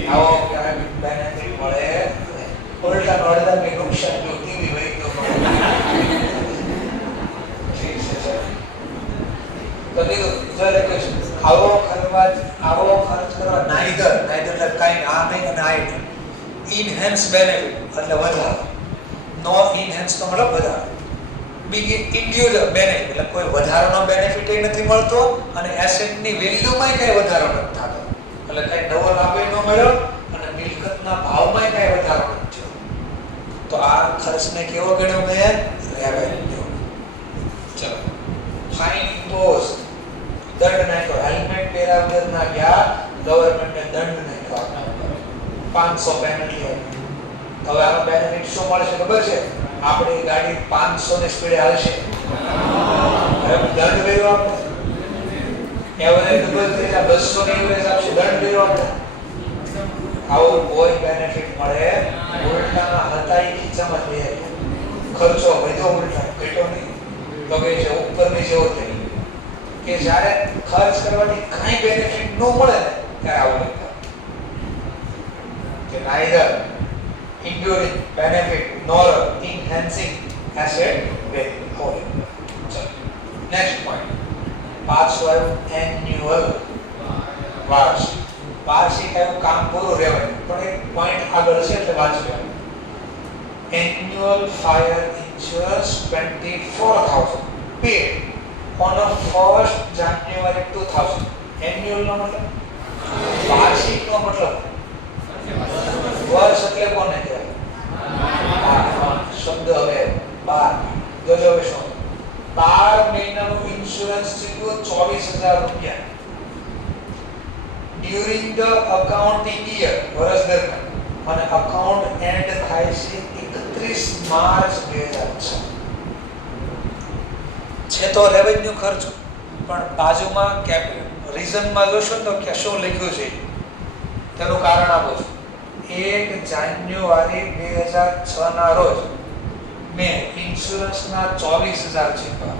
ગયો. આવો ક્યારેક બેનિફિટ મળે ઉલટા અડધા કે નુકસાન જો ટીવી વહી ગયો. ઠીક છે સર, તો કીધું જ્યારે કે આવો ખર્ચ કરવા નાઈધર એટલે કાઈ આ નહીં અને આ નહીં. ઇનહેન્સ બેનિફિટ એટલે વધારો, નો ઇનહેન્સ તો મતલબ વધારો. બીજી ઇન્ડિવિડ્યુઅલ બેનિફિટ એટલે કોઈ વધારાનો બેનિફિટ નથી મળતો અને એસેટની વેલ્યુમાં કઈ વધારો નથી થતો, એટલે કઈ નવો લાભ ન મળ્યો અને મિલકતના ભાવમાં કઈ વધારો નથી થયો. તો આ ખર્ચને કેવો ગણ્યો મેં? રેવન્યુ. ચલો, ફાઇન ઇમ્પોઝ, દંડ નાખ્યો. હેલ્મેટ પહેર્યા વગર ના ગયા, ગવર્નમેન્ટને દંડ નાખ્યો. 500 પેનલ્ટી આવી. હવે આનો બેનિફિટ શું મળશે ખબર છે? આપણી ગાડી 500 ની સ્પીડે હાલશે, દંડ ભર્યો આપણે. એવરેજ ડબલ થઈ જાય, 200 ની એવરેજ આપશે, દંડ ભર્યો આપણે. આવો કોઈ બેનિફિટ મળે? ઉલટાના હતા એ ખીચામાં જ લઈ ખર્ચો વધ્યો, ઉલટા ઘટ્યો નહીં. તો કે છે ઉપરની જેવો થઈ કે જ્યારે ખર્ચ કરવાથી કઈ બેનિફિટ ન મળે ને ત્યારે આવું લખતા કે neither enduring benefit nor enhancing asset value. So, next point. પાછું આવ્યું annual, વાર્ષિક. વાર્ષિક આવ્યું કામ પૂરું રહેવાનું, પણ એક પોઈન્ટ આગળ છે એટલે વાંચવું. Annual fire insurance 24,000 paid on a 1st January 2000. Annual નો મતલબ વાર્ષિક નો મતલબ વર્ષ એટલે કોને કહેવાય? શબ્દ હવે 12. જોજો હવે શું 12 મહિનાનું ઇન્સ્યોરન્સ થયું 24,000 રૂપિયા ડ્યુરિંગ ધ અકાઉન્ટિંગ યર, વર્ષ દરમિયાન, અને અકાઉન્ટ એન્ડ થાય છે 31 માર્ચ 2006. છે તો રેવન્યુ ખર્ચ, પણ બાજુમાં રીઝનમાં જોશો તો કે શું લખ્યું છે તેનું કારણ આપો છું. 1 જાન્યુઆરી 2006 ના રોજ મેં ઇન્સ્યોરન્સના 24,000 ચૂકવ્યા.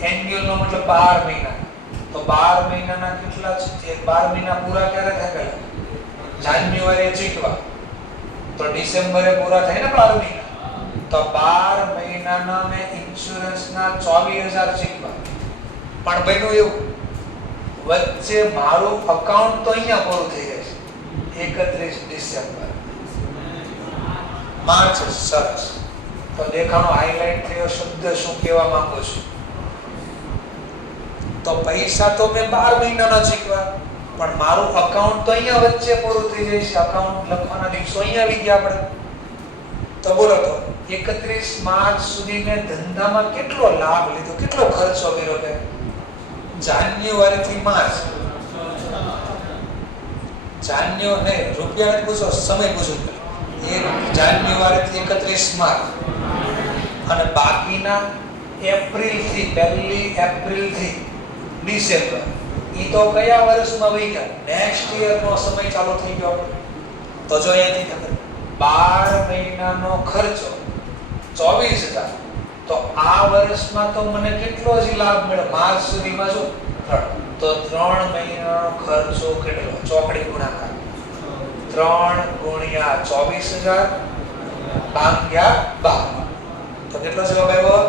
એન્યુઅલ નો મતલબ 12 મહિના. તો 12 મહિનાના કેટલા છે? 12 મહિના પૂરા ક્યારે થાય? જાન્યુઆરીએ ચૂકવ્યા તો ડિસેમ્બરે પૂરા થાય ને 12 મહિના. તો 12 મહિનાના મેં ઇન્સ્યોરન્સના 24,000 ચૂકવ્યા. પણ બન્યું એવું, વચ્ચે મારું અકાઉન્ટ તો અહીંયા પૂરું થઈ જાય છે 31 ડિસેમ્બર, માર્ચ. સરસ. તો દેખાણો હાઇલાઇટ થયો શબ્દ શું કહેવા માંગુ છું? તો પૈસા તો મેં 12 મહિનાના ચૂકવ્યા, પણ મારું અકાઉન્ટ તો અહીંયા વચ્ચે પૂરું થઈ જાય છે. અકાઉન્ટ લખવાના દિવસો અહીંયા આવી ગયા આપણે. તો બોલો તો 31 માર્ચ સુધી મેં ધંધામાં કેટલો લાભ લીધો, કેટલો ખર્ચો કર્યો કે જાન્યુઆરી થી માર્ચ, રૂપિયા ને પૂછો, સમય પૂછો, જાન્યુઆરી થી 31 માર્ચ અને બાકીના એપ્રિલ થી, 1 એપ્રિલ થી ડિસેમ્બર, ઈ તો કયા વર્ષમાં વહી ગયા? નેક્સ્ટ યર નો સમય ચાલુ થઈ ગયો. તો જો અહીંયાથી ખબર 12 મહિનાનો ખર્ચો 24,000. તો આ વર્ષમાં તો મને કેટલો જ લાભ મળ્યો માર્ચ સુધીમાં? જો તો 3 મહિનાનો ખર્ચો કેટલો? ચોકડી ગુણાકાર 3 ગુણ્યા 24,000 ભાગ્યા 12. તો કેટલો જવાબ આવ્યો?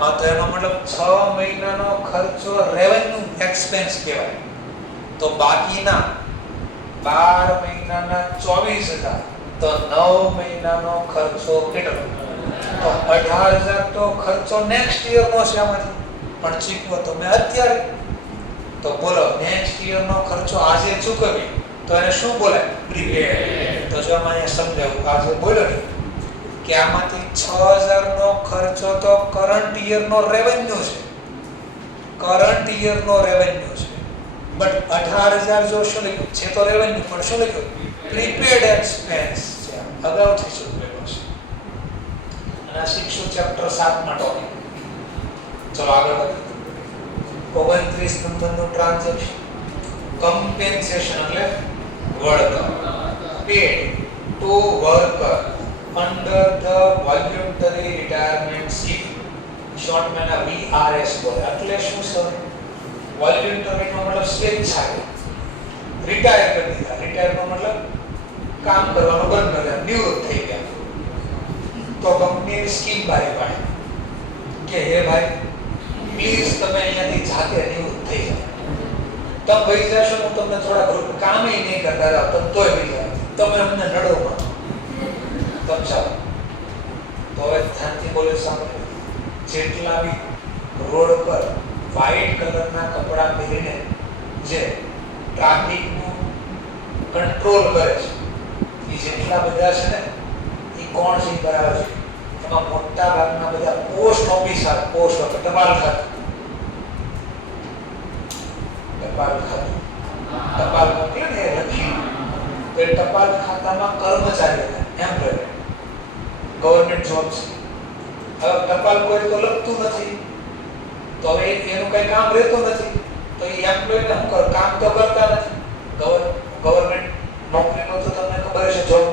હા, તો એનો મતલબ 6 મહિનાનો ખર્ચો રેવન્યુ એક્સપેન્સ કહેવાય. તો બાકીના 12 મહિનાના 24,000, તો 9 મહિનાનો ખર્ચો કેટલો? તો 18,000 તો ખર્ચો નેક્સ્ટ યર નો છે આમાંથી, પણ ચૂકવો તો મેં અત્યારે. તો બોલો નેક્સ્ટ યર નો ખર્ચો આજે ચૂકવી તો એને શું બોલાય? પ્રીપેડ. તો જો આમાં અહીંયા સમજાવું, આજે બોલ્યો ને કે આમાંથી 6,000 નો ખર્ચો તો કરંટ યર નો રેવન્યુ છે, કરંટ યર નો રેવન્યુ છે. બટ 18,000 જો શું લખ્યું છે? તો રેવન્યુ, પણ શું લખ્યું? પ્રીપેડ એક્સપેન્સ છે, અગાઉથી ચૂકવેલો છે. અને આ શીખશું ચેપ્ટર 7 માં ટોપિક. ચલો આગળ વધીએ. 29 નંબરનું ટ્રાન્ઝેક્શન, કમ્પેન્સેશન એટલે વળતર, paid to worker under the voluntary retirement scheme, શોર્ટમાં VRS બોલે. એટલે શું છે? વોલ્યુન્ટરી નો મતલબ સ્વેચ્છાએ રિટાયર કરી દીધા. રિટાયર નો મતલબ કામ કરવાનું બંધ કરી દીધા, નિવૃત્ત થઈ ગયા. તો કંપનીની સ્કીમ બહાર પાડી કે હે ભાઈ પ્લીઝ તમે અહીંયાથી જાતે નિવૃત્ત થઈ જાઓ. તમે વહી જશો, હું તમને થોડા ગ્રુપ કામ નહીં કરતા જાવ, તમે તોય વહી જાવ, તમે અમને નડો માં. તમે ચાલો. તો હવે ધ્યાનથી બોલે સાંભળો. જેટલા બી રોડ પર વ્હાઈટ કલરના કપડાં પહેરીને જે ટ્રાફિકનું કંટ્રોલ કરે છે, એ જેટલા બધા છે ને એ કોણ છે? બરાબર છે. એમાં મોટા ભાગના બધા પોસ્ટ ઓફિસર, પોસ્ટ ઓફિસ, ટપાલ ખાતું, ટપાલ મોકલે ને લખી, તો એ ટપાલ ખાતામાં કર્મચારી હતા, એમ્પ્લોય, ગવર્નમેન્ટ જોબ છે. હવે ટપાલ કોઈ તો લખતું નથી, તો હવે એનું કઈ કામ રહેતું નથી, તો એ એમ્પ્લોય ને શું કરે? કામ તો કરતા નથી. ગવર્નમેન્ટ નોકરીનો તો તમને ખબર છે, જોબ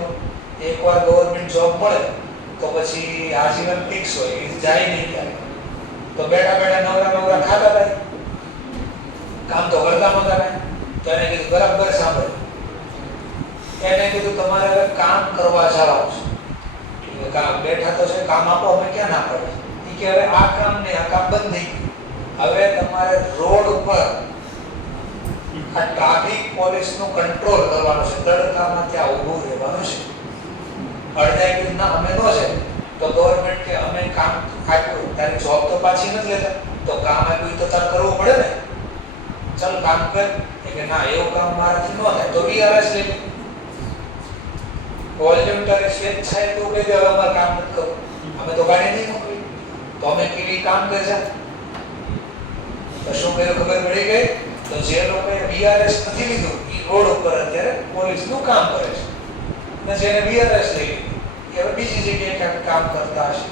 એકવાર ગવર્નમેન્ટ જોબ મળે તો પછી આજીવન ફિક્સ હોય, એ જાય નહીં ક્યારે. તો બેઠા બેઠા નવરા ખાતા થાય, કામ તો કરતા નહોતા કાંઈ. તો એને કીધું બરાબર સાંભળે, એને કીધું તમારે હવે કામ કરવા જવાનું છે. કામ બેઠા તો છે, કામ આપો, અમે ક્યાં ના પડે? એ કે હવે આ કામ નહીં, આ કામ બંધ થઈ ગયું. હવે તમારે રોડ ઉપર આ ટ્રાફિક પોલીસનું કંટ્રોલ કરવાનું છે, તડકામાં ત્યાં ઊભું રહેવાનું છે. અડધા કીધું ના અમે નો છે. તો ગવર્નમેન્ટ કે અમે કામ આપ્યું, તારી જોબ તો પાછી નથી લેતા, તો કામ આપ્યું તો તારે કરવું પડે ને, ચાલ કામ કર. કે ના એવું કામ મારાથી ન થાય, તો VRS લઈ લે. વોલ્યુન્ટરી સ્વેચ્છાએ તું કહી દે હવે અમારે કામ નથી કરવું, અમે તો ગાડી નહીં મોકલી, તો અમે કેવી કામ કરશે? તો શું કર્યું ખબર પડી ગઈ? તો જે લોકોએ VRS નથી લીધું એ રોડ ઉપર અત્યારે પોલીસનું કામ કરે છે, અને જેને VRS લઈ લીધું એ હવે બીજી જગ્યાએ ક્યાંક કામ કરતા હશે.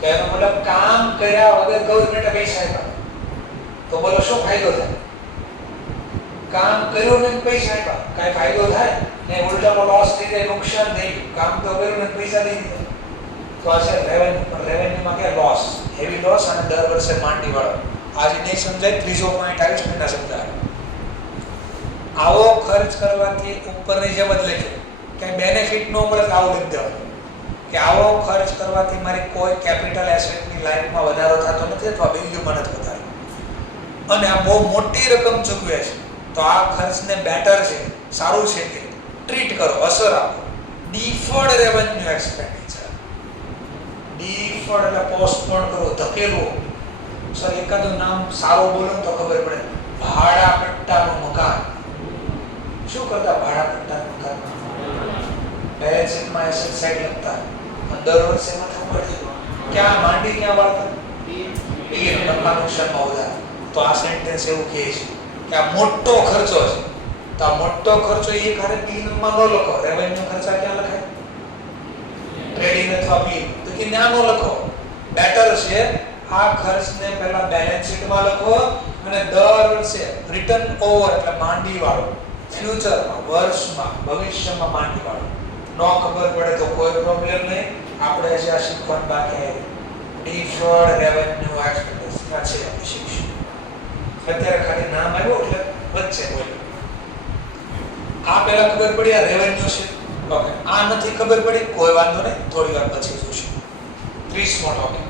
તો એનો મતલબ કામ કર્યા વગર ગવર્નમેન્ટે પૈસા આપ્યા, તો બોલો શું ફાયદો થાય? કામ કર્યું ને પૈસા આપ્યા, કાંઈ ફાયદો થાય ને? ઉલટામાં લોસ થઈ જાય, નુકસાન થઈ ગયું. કામ તો કર્યું ને પૈસા દઈ દીધા. તો આ છે રેવન્યુ. પણ રેવન્યુમાં ક્યાં લોસ, હેવી લોસ, અને દર વર્ષે માંડી વાળો. આજે નહીં સમજાય, ત્રીજો પોઈન્ટ આવીશ મહિના સમજાય. આવો ખર્ચ કરવાથી ઉપરની જેમ જ લખ્યું કે બેનિફિટ નો મળે, આવું લખી દેવાનું કે આવો ખર્ચ કરવાથી મારી કોઈ કેપિટલ એસેટની લાઈફમાં વધારો થતો નથી અથવા વેલ્યુમાં નથી વધારો, અને આ બહુ મોટી રકમ ચૂકવે છે, તો આ ખર્ચને બેટર છે, સારું છે કે ટ્રીટ કરો, અસર આપો. ડીફર્ડ રેવન્યુ એક્સપેન્ડિચર. ડીફર્ડ એટલે પોસ્ટપોન કરો, ધકેલવો. સર એકાદું નામ સારું બોલો તો ખબર પડે. ભાડા પટ્ટાનું મકાન, શું કરતા ભાડા પડતા મકાનમાં બેલેન્સ શીટમાં એસેટ સાઈડ લખતા અને દર વર્ષે માથે ઉપાડી ક્યાં માંડી ક્યાં વાળતા એ નફા નુકસાનમાં ઉધાર. તો આ સેન્ટેન્સ એવું કહે છે કે આ મોટો ખર્ચો છે. તો આ મોટો ખર્ચો એ ખરે પીનમાં ન લખો. રેવન્યુ ખર્ચા ક્યાં લખાય? ટ્રેડિંગ અથવા પી. તો કે ત્યાં ન લખો. બેટર છે આ ખર્ચને પહેલા બેલેન્સ શીટમાં લખો અને દર વર્ષે રિટર્ન ઓવર એટલે માંડી વાળો ફ્યુચરમાં વર્ષમાં ભવિષ્યમાં માંડી વાળો. નો ખબર પડે તો કોઈ પ્રોબ્લેમ નહીં. આપણે જે આ શીખવાનું બાકી ડિફર્ડ રેવન્યુ એક્સપેન્સ આ છે શીખશું. અત્યારે ખાલી નામ આવ્યું એટલે વચ્ચે બોલ્યું. આ પહેલા ખબર પડી આ રેવન્યુ છે. ઓકે, આ નથી ખબર પડી કોઈ વાંધો નહીં, થોડી વાર પછી જોઈશું. 30મો topic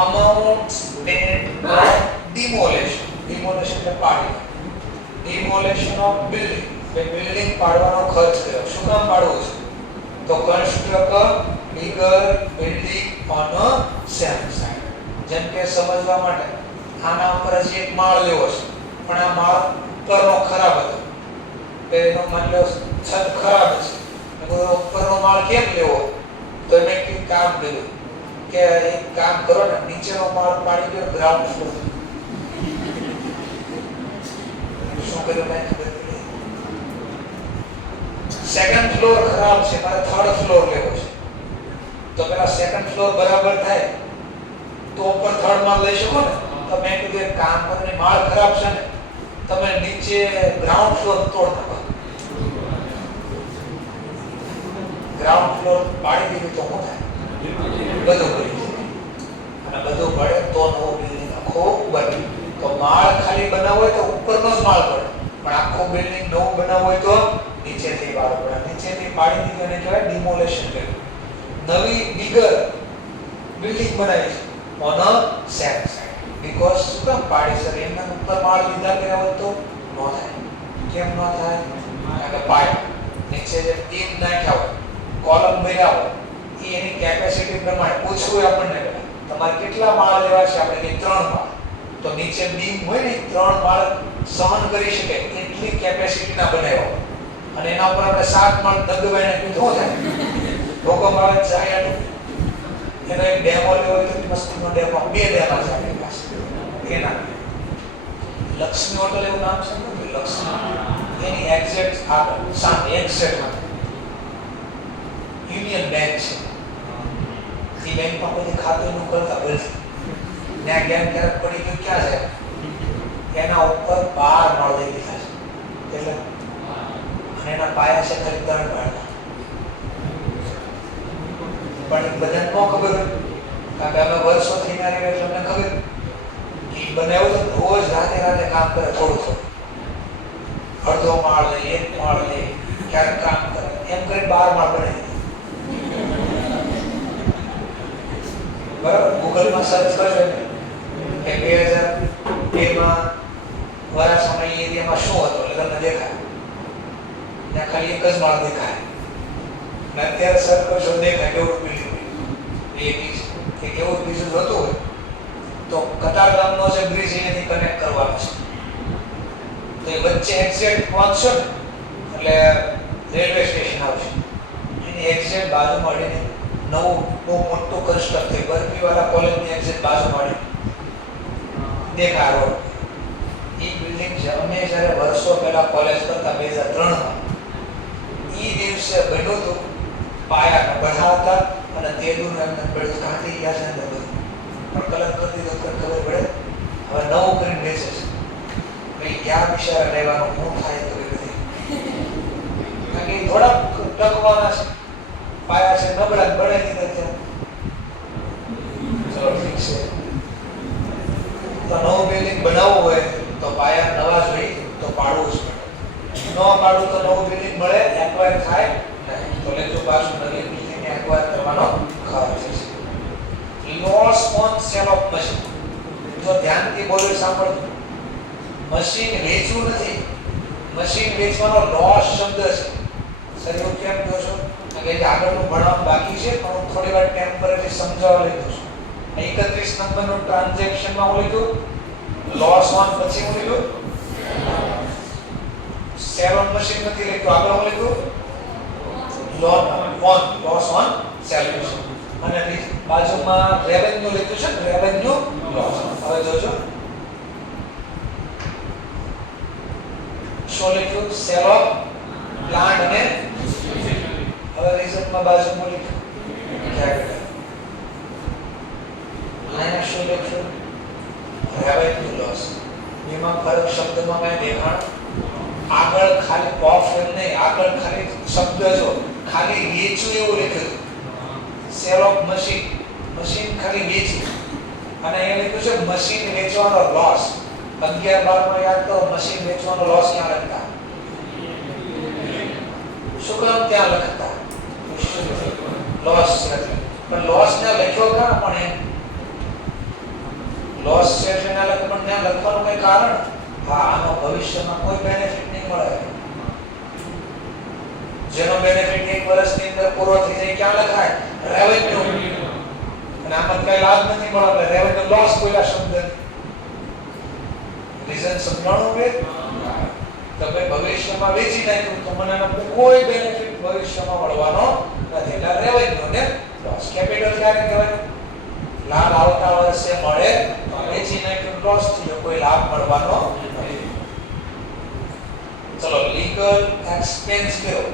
amount spent on demolition. demolition એટલે પાડવું. demolition of building એટલે બિલ્ડિંગ પાડવાનો ખર્ચ કર્યો. શું કામ પાડવું છે? તો construct bigger building on a same site. જેમ કે સમજવા માટે આના ઉપર જ એક માળ લેવો છે પણ આ માળ ઉપરનો ખરાબ હતો. એનો માની લો છત ખરાબ છે તો ઉપરનો માળ કેમ લેવો? તો મેં એક કામ કર્યું કે એક કામ કરો ને, નીચેનો માળ પાડી દો ગ્રાઉન્ડ ફ્લોર. શું કર્યું મેં ખબર પડી? સેકન્ડ ફ્લોર ખરાબ છે, મારે થર્ડ ફ્લોર લેવો છે. તો પેલા સેકન્ડ ફ્લોર બરાબર થાય તો ઉપર થર્ડ માળ લઈ શકો ને. તો મેં કીધું એક કામ કરો ને, માળ ખરાબ છે ને તમે નીચે ગ્રાઉન્ડ ફ્લોર તોડ નાખો. ગ્રાઉન્ડ ફ્લોર પાડી દીધું તો શું થાય? બધું ભરી જાય. અને બધું ભળે તો નવું બિલ્ડિંગ આખો બને. તો માળ ખાલી બનાવવો હોય તો ઉપરનો જ માળ પડે, પણ આખું બિલ્ડિંગ નવું બનાવવું હોય તો નીચેથી વાળ પડે. નીચેથી પાડી દીધું એને કહેવાય ડિમોલેશન કર્યું. નવી બિગર બિલ્ડિંગ બનાવી છે on a same site. Because શું કામ પાડી સર એમના ઉપર માળ લીધા કર્યા હોત તો ન થાય. કેમ ન થાય? કારણ કે પાઇપ નીચે જે બીમ નાખ્યા હોય, કોલમ ભર્યા હોય, એ એની કેપેસિટી પ્રમાણે પૂછવું આપણને પહેલા તમારે કેટલા માળ લેવા છે? આપણે કે 3 માળ. તો નીચે બીમ હોય ને 3 માળ સહન કરી શકે એટલી કેપેસિટીના બનાવ્યા હોય અને એના ઉપર આપણે 7 માળ દબાવીને કીધું થાય લોકો માળે જાય આટલું. એનો એક ડેમો લેવો હોય તો મસ્તીનો ડેમો 2 ડેમો છે આપણી પાસે. એના લક્ષ્મી હોટલ એવું નામ છે ને, લક્ષ્મી એની એક્ઝેક્ટ આગળ સામે એક્ઝેક્ટ યુનિયન બેંક છે. એ બેંકમાં કોઈ ખાતું કરતા બસ ત્યાં ગેમ ક્યારેક પડી ગયું ક્યાં જાય એના ઉપર 12 માળ લઈ લીધા છે. એટલે અને એના પાયા છે ખાલી 3 માળના. પણ એ બધાને ન ખબર હોય કારણ કે અમે વર્ષોથી ના રહ્યા એટલે અમને ખબર કે બનાવ્યું તો રોજ રાતે કામ કરે થોડું અડધો માળ લે 1 માળ લે ક્યારેક કામ કરે એમ કરી 12 માળ બનાવી. બરાબર, ગૂગલમાં સર્ચ કરજો કે 2002 માં વરા સમય એરિયામાં શું હતો એટલે તમને દેખાય. ત્યાં ખાલી 1 જ માળ દેખાય. અને અત્યારે સર્ચ કરશો દેખાય કેવું બિલ્ડિંગ એ કેવું બીજું હતું હોય તો કતાર ગામનો જે બ્રિજ અહીંયાથી કનેક્ટ કરવાનો છે તો એ વચ્ચે એક્ઝેક્ટ પહોંચશો ને એટલે રેલવે સ્ટેશન આવશે. એની એક્ઝેક્ટ બાજુમાં અડીને નવું બહુ મોટું કન્સ્ટ્રક્ટ થયું બરફીવાળા કોલેજની એક્ઝેક્ટ બાજુમાં અડીને દેખાય રોડ. એ બિલ્ડિંગ છે અમે જ્યારે વર્ષો પહેલા કોલેજ કરતા 2003માં એ દિવસે બન્યું હતું. પાયા બનાવતા અને તેલું એમને બધું કાઢી ગયા છે અંદર બધું પણ કલર કરી દીધું તો ખબર પડે હવે નવું કરીને વેચે છે. ભાઈ ક્યાં બિચારા લેવાનું શું થાય તો એ બધી કારણ કે થોડાક ટકવાના છે. પાયા છે નબળા બનાવી દીધા ત્યાં. ચલો ઠીક છે. તો નવું બિલ્ડિંગ બનાવવું હોય તો પાયા નવા જોઈએ તો પાડવું જ પડે. ન પાડવું તો નવું બિલ્ડિંગ મળે એક્વાયર થાય નહીં. તો લેજો પાછું નવી બિલ્ડિંગ એક્વાયર કરવાનો ખર્ચ છે. Loss on cell of machine. જો ધ્યાનથી બોલો સાંભળજો. મશીન વેચવું નથી, મશીન વેચવાનો લોસ શબ્દ છે. સર એવું કેમ કહો છો? કે આગળનું ભણવાનું બાકી છે પણ હું થોડી વાર ટેમ્પરરી સમજાવવા લઈ દઉં છું. 31 નંબરનું ટ્રાન્ઝેક્શનમાં હું લીધું લોસ ઓન પછી હું લીધું સેલ ઓન મશીન નથી લખ્યું, આગળ હું લખ્યું લોસ ઓન સેલ મશીન, અને બાજુમાં રેવન્યુ લખ્યું છે ને, રેવન્યુ લોસ. હવે જોજો શું લખ્યું, સેલ ઓફ પ્લાન્ટ અને હવે રિઝલ્ટમાં બાજુમાં લખ્યું કેપિટલ. અહીંયા શું લખ્યું, રેવન્યુ લોસ. એમાં ફરક શબ્દમાં મેં દેખાણ, આગળ ખાલી ઓફ નહીં, આગળ ખાલી શબ્દ જો ખાલી વેચ્યું એવું લખ્યું, સેલ ઓફ મશીન, મશીન ખાલી વેચ્યું, અને એ લખ્યું છે મશીન વેચવાનો લોસ. 11 12 માં યાદ કરો, મશીન વેચવાનો લોસ ક્યાં લખતા, શું કામ ત્યાં લખતા, લોસ છે પણ લોસ ને લખ્યો ક્યાં, પણ એમ લોસ છે એટલે ના લખ, પણ ત્યાં લખવાનું કઈ કારણ, હા આનો ભવિષ્યમાં કોઈ બેનિફિટ નહીં મળે, જેનો બેનિફિટ 1 વર્ષની અંદર પૂરો થઈ જાય ક્યાં લખાય, રેવન્યુ, અને આમાં કઈ લાભ નથી મળે એટલે રેવન્યુ લોસ કોઈલા શબ્દ રીઝન સમજાણું કે તો ભાઈ ભવિષ્યમાં વેચી નાખ્યું તો મને કોઈ બેનિફિટ ભવિષ્યમાં મળવાનો નથી, એટલે રેવન્યુ ને લોસ. કેપિટલ ક્યારે કહેવાય, લાભ આવતા વર્ષે મળે તો વેચી નાખ્યું લોસ થયો, કોઈ લાભ મળવાનો નથી. ચલો લીગલ એક્સપેન્સ કયો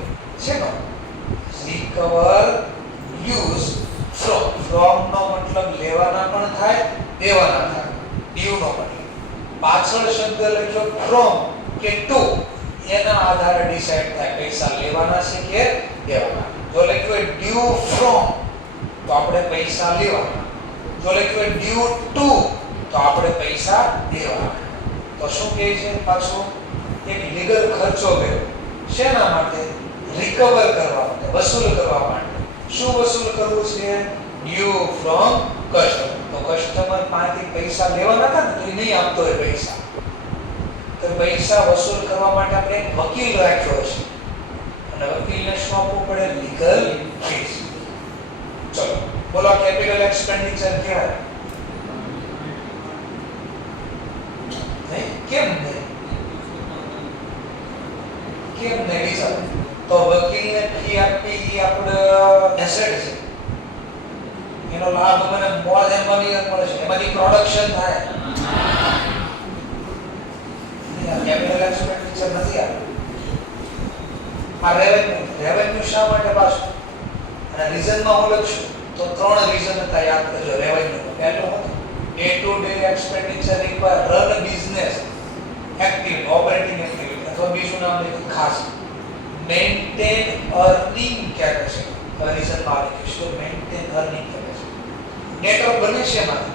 છે નો, રિકવર યુઝ ફ્રોમ નો મતલબ લેવાના પણ થાય, દેવાના થાય, ડ્યુ નો મતલબ પાછળ શબ્દ લખ્યો ફ્રોમ કે ટુ, એના આધારે ડિસાઈડ થાય પૈસા લેવાના છે કે દેવાના. જો લખ્યું ડ્યુ ફ્રોમ તો આપણે પૈસા લેવાના, જો લખ્યું ડ્યુ ટુ તો આપણે પૈસા દેવાના. તો શું કહે છે પાછું, એક લીગલ ખર્ચો ગયો શેના માટે, રિકવર કરવા માટે, વસૂલ કરવા માટે. શું વસૂલ કરવું છે, ડ્યુ ફ્રોમ કસ્ટમર. તો કસ્ટમર પાસેથી પૈસા લેવાના હતા ને તો એ નહીં આપતો હોય પૈસા, તો પૈસા વસૂલ કરવા માટે આપણે એક વકીલ રાખ્યો છે, અને વકીલને શું આપવું પડે, લીગલ ફીસ. ચલો બોલો કેપિટલ એક્સપેન્ડિચર કહેવાય નહીં, કેમ નહીં, કેમ નહીં વિચાર, તો વકીલને ફી આપવી એ આપણો એસેટ છે, એનો લાભ મને મોર ધેન 1 યર મળે છે, એમાંથી પ્રોડક્શન થાય, કેપિટલ એક્સપેન્ડિચર નથી આ રેવન્યુ શા માટે પાછું, અને રીઝનમાં હું લખશું તો 3 રીઝન હતા, યાદ કરજો રેવન્યુ. પહેલું હતું day to day expenditure require run business activity, operating activity, અથવા બીજું નામ લખ્યું ખાસ મેન્ટેન અર્નિંગ કેપેસિટી. રીઝનમાં લખીશું મેન્ટેન અર્નિંગ કેપેસિટી. ડેટર બને છે એમાંથી,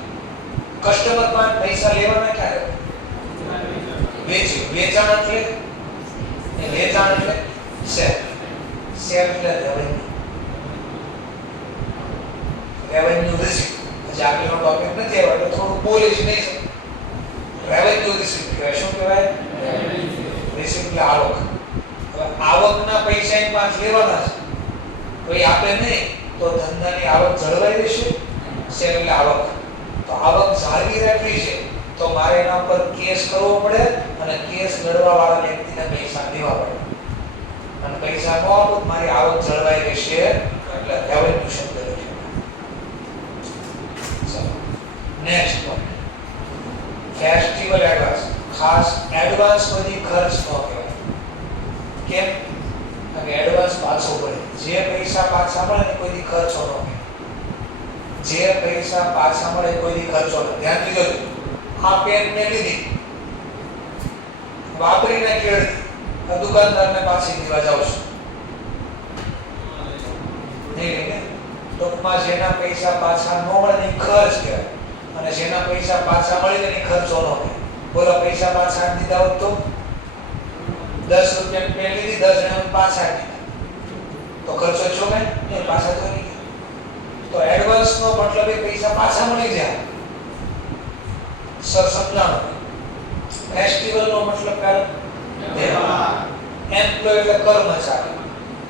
કસ્ટમર પાસે પૈસા લેવાના ક્યારે, વેચાણ એટલે સેલ એટલે રેવન્યુ રિસીપ્ટ. હજી આગળનો ટોપિક નથી આવ્યો એટલે થોડું બોલી જ નહીં શકે. રેવન્યુ રિસીપ્ટ કહેવાય, શું કહેવાય, રિસીપ્ટ એટલે આવક. હવે આવકના પૈસા એની પાસે લેવાના છે, તો એ આપે નહીં તો ધંધાની આવક જળવાઈ રહેશે, સેલ એટલે આવક. તો આવક જાળવી રાખવી છે તો મારે એના ઉપર કેસ કરવો પડે, અને કેસ લડવા વાળા વ્યક્તિને પૈસા દેવા પડે, અને પૈસા ન આપો તો મારી આવક જળવાઈ રહેશે, એટલે રેવન્યુ શબ્દ લખ્યો. ચલો નેક્સ્ટ પોઈન્ટ, ફેસ્ટિવલ એડવાન્સ. ખાસ એડવાન્સ બધી ખર્ચ ન કહેવાય, કેમ, કારણ કે એડવાન્સ પાછો પડે, જે પૈસા પાછા મળે ને કોઈ દી ખર્ચો ન કહેવાય, જે પૈસા પાછા મળે કોઈ દી ખર્ચો ન. ધ્યાન દીજો, આ પેન ને લીધી, વાપરીને કેળવી, દુકાનદારને પાછી દેવા જાવ છું નહીં ને. ટૂંકમાં જેના પૈસા પાછા ન મળે ને ખર્ચ કહેવાય, અને જેના પૈસા પાછા મળે ને ખર્ચો ન કહેવાય. બોલો પૈસા પાછા દીધા હોત તો 10 રૂપિયા પેન લીધી, 10 જણા પાછા દીધા તો ખર્ચો છો ને પાછા તો નહીં. તો એડવાન્સ નો મતલબ એ પૈસા પાછા મળી જાય. સર સમજાણો. ફેસ્ટિવલ નો મતલબ પહેલા એમ્પ્લોય એટલે કર્મચારી.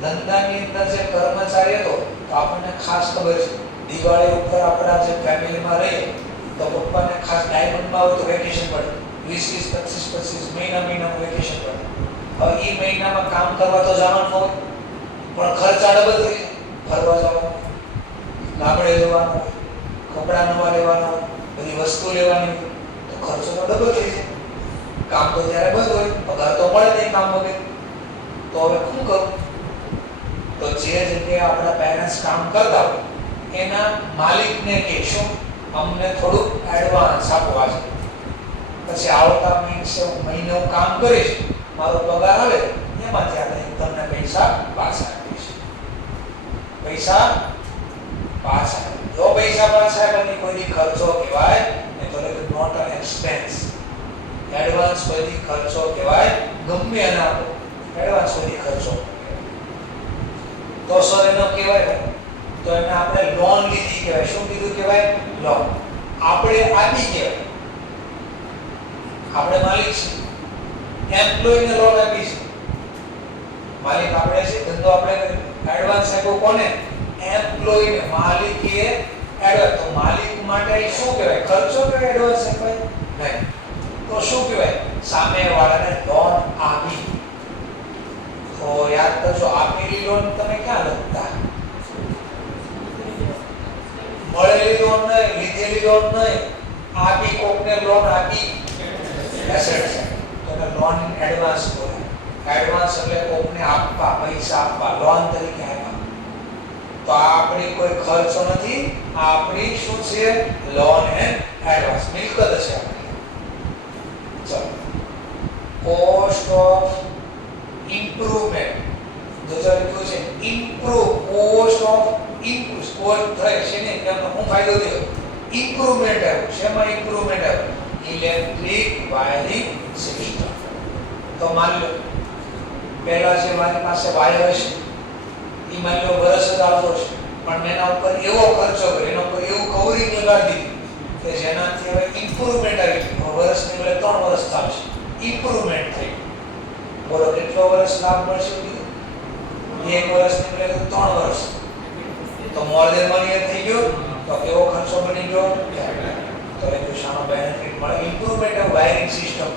ધંધાની અંદર જે કર્મચારી હતો તો આપણને ખાસ ખબર છે, દિવાળી ઉપર આપણા જે ફેમિલીમાં રહીએ તો પપ્પાને ખાસ ડાયમંડમાં હોય તો વેકેશન પડે, 20 25 મહિના વેકેશન પડે. હવે એ મહિનામાં કામ કરવા તો જવાનું હોય, પણ ખર્ચા ડબલ થઈ જાય. ફરવા જવાનું, ગામડે જવાનું હોય, કપડા નવા લેવાના હોય, બધી વસ્તુ લેવાની હોય, તો ખર્ચો તો ડબલ થઈ જાય. કામ તો ત્યારે બંધ હોય, પગાર તો મળે નહીં કામ વગર. તો હવે શું કરું? તો જે જગ્યાએ આપણા પેરેન્ટ્સ કામ કરતા હોય એના માલિકને કહેશું અમને થોડું એડવાન્સ આપવા છે, પછી આવતા મહિને હું કામ કરીશ, મારો પગાર આવે એમાંથી આપણે તમને પૈસા પાછા આપીશું. પૈસા પાછા, જો પૈસા પાછા આવે કોઈ ખર્ચો કહેવાય ને, તો નોટ એન એક્સપેન્સ. એડવાન્સ કોઈ ખર્ચો કહેવાય, ગમે એના આપો એડવાન્સ કોઈ ખર્ચો. તો સર એનો કહેવાય, તો એને આપણે લોન લીધી કહેવાય. શું કીધું કહેવાય? લોન. આપણે આપી કહેવાય. આપણે માલિક છે, એમ્પ્લોયને લોન આપી છે. માલિક આપણે છે, ધંધો આપણે એડવાન્સ આપ્યો કોને? એમ્પ્લોયને. માલિકે એડવાન્સ. તો માલિક માટે શું કહેવાય? ખર્ચો કે એડવાન્સ આપ્યો? નહીં. તો શું કહેવાય? સામેવાળાને લોન આપી. તો યાદ કરજો, આપેલી લોન તમે ક્યાં લખતા? મળેલી લોન નહીં, લીધેલી લોન નહીં. આપી, કોકને લોન આપી, એસેટ છે. તો લોન એડવાન્સ બોલાય. એડવાન્સ એટલે કોકને આપવા, પૈસા આપવા, લોન તરીકે આપવા. તો આપણી કોઈ ખર્ચો નથી, આપણી શું છે? Loan and advance. મિલકત છે આપણી. ચલો, કોસ્ટ ઓફ ઇમ્પ્રુવમેન્ટ. જો લખ્યું છે improve, cost of improve. Cost થાય છે ને, એનો શું ફાયદો થયો? ઇમ્પ્રુવમેન્ટ આવ્યો. શેમાં ઇમ્પ્રુવમેન્ટ આવ્યો? Electric wiring system. તો માની લો પહેલા જે મારી પાસે વાયર હશે એ માની લો વરસ જ આવતો છે, પણ એના ઉપર એવો ખર્ચો કર્યો, એના ઉપર એવું કવરિંગ લગાડી દીધું કે જેનાથી હવે ઇમ્પ્રુવમેન્ટ આવી ગયું. વર્ષની બદલે 3 વર્ષ ચાલશે. ઇમ્પ્રુવમેન્ટ થઈ. બોલો કેટલો વર્ષ લાભ મળશે? 1 વર્ષની બદલે 3 વર્ષ. તો મોર ધેન 1 યર થઈ ગયો. તો કેવો ખર્ચો બની ગયો? તો એ શાનો બેનિફિટ મળે? Improvement of wiring system.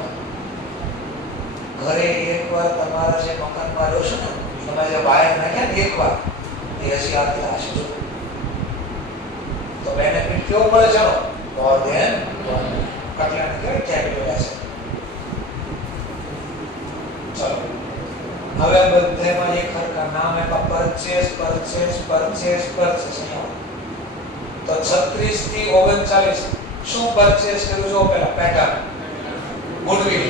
ઘરે એકવાર તમારા જે મકાનમાં રહો છો ને, તમે જે વાયર નાખ્યા ને એકવાર, એ હજી આપેલા હશે. તો બેનિફિટ કેવો મળે છે? મોર ધેન 1. કેટલાને કહેવાય? Capital asset. ચલો, હવે બધામાં એક હરખા નામ આપ્યા. Purchase, purchase, purchase, purchase. તો 36 થી 39 શું પરચેસ કર્યું? જો પહેલા પેટર્ન, ગુડવિલ,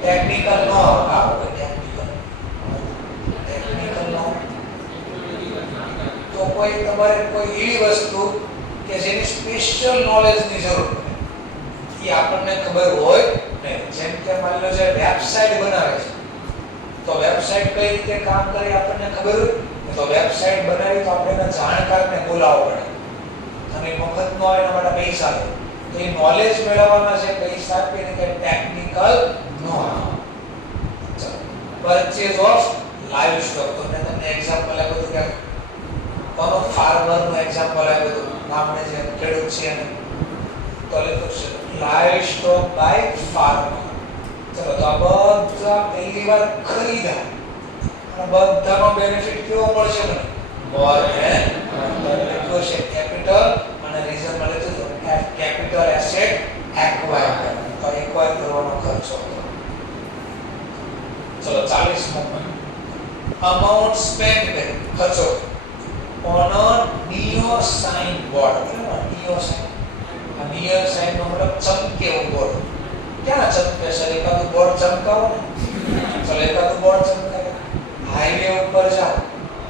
ટેકનિકલ નો આવે. ટેકનિકલ નો તો કોઈ તમારે કોઈ એવી વસ્તુ કે જેની સ્પેશિયલ નોલેજની જરૂર પડે, એ આપણને ખબર હોય નહીં. જેમ કે માની લો જે વેબસાઇટ બનાવે છે, તો વેબસાઇટ કઈ રીતે કામ કરે આપણને ખબર હોય. તો વેબસાઇટ બનાવી તો આપણે જાણકારને બોલાવવો પડે, અને મફત નો આવે એના માટે પૈસા લે. તો એ નોલેજ મેળવવાના છે, પૈસા આપીને કે ટેકનિકલ નો. Purchase of livestock. તો મેં તમને એક્ઝામ્પલ આપ્યું હતું કે કોનો? ફાર્મર નું એક્ઝામ્પલ આપ્યું હતું. આપણે જે ખેડૂત છે એને તો લખ્યું છે લાઇવ સ્ટોક બાય ફાર્મર. ચલો, તો આ બધા પહેલી વાર ખરીદા અને બધાનો બેનિફિટ કેવો મળશે મને? More than. લખ્યું છે કેપિટલ અને રીઝન મળે તો કેપિટલ એસેટ એક્વાયર. તો એક્વાયર કરવાનો ખર્ચો. ચલો 40 નંબર. અમાઉન્ટ સ્પેન્ડ ખર્ચો on a neon sign board. Neon sign, આ નિયો સાઇન નો મતલબ ચમકે એવું બોર્ડ. ક્યાં ચમકે છે? એકાદું બોર્ડ ચમકાવો ને. ચલો, એકાદું બોર્ડ ચમકાવે. હાઈવે ઉપર જાઓ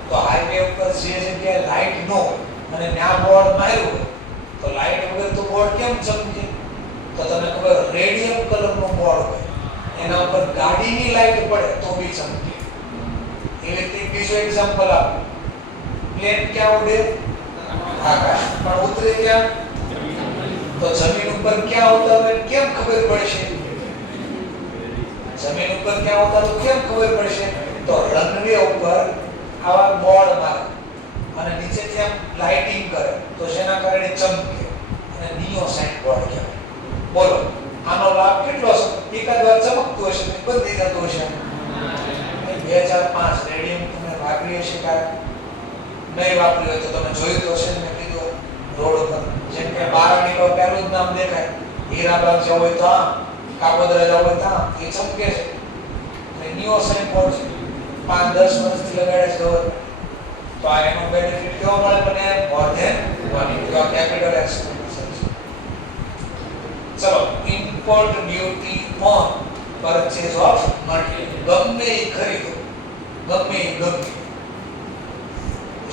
તો હાઈવે ઉપર જે જગ્યાએ લાઈટ ન હોય અને ત્યાં બોર્ડ માર્યું હોય, તો લાઈટ વગર તો બોર્ડ કેમ ચમકે? તો તમને ખબર, રેડિયમ કલરનો બોર્ડ હોય, એના ઉપર ગાડીની લાઈટ પડે તો બી ચમકે. એવી રીતે બીજો એક્ઝામ્પલ આપો. પ્લેન ક્યાં ઉડે? આકાશ. પણ ઉતરે ક્યાં? તો જમીન ઉપર ક્યાં ઉતરે? કેમ ખબર પડશે? જમીન ઉપર ક્યાં ઉતરે કેમ ખબર પડશે? તો રનવે ઉપર આવા બોર્ડ મારે અને નીચેથી આમ લાઇટિંગ કરે તો જેના કારણે ચમકે, અને નિયો સાઇન બોર્ડ કહેવાય. બોલો, આનો લાભ કેટલો છે? એકાદ વાર ચમકતું હશે, બંધ થઈ જતું હશે. 2005 રેડિયમ તમે વાપરી હશે કાંઈ નહીં વાપર્યું હોય તો તમે જોયું તો હશે ને. મેં કીધું રોડ ઉપર જેમ કે બારણી પર પહેલું જ નામ દેખાય, હીરાબાગ જવું હોય તો આમ, કાપોદ્રા જવું હોય તો આમ, એ ચમકે છે. નિયો સાઇન બોર્ડ છે, 5-10 વર્ષથી લગાડે છે ગવર્મેન્ટ. તો આ એનો બેનિફિટ કેવો મળે મને? મોર ધેન 1 તો કેપિટલ એક્સપેન્ડિચર છે. ચલો, import duty on purchase of material. ગમે એ ખરીદો, ગમે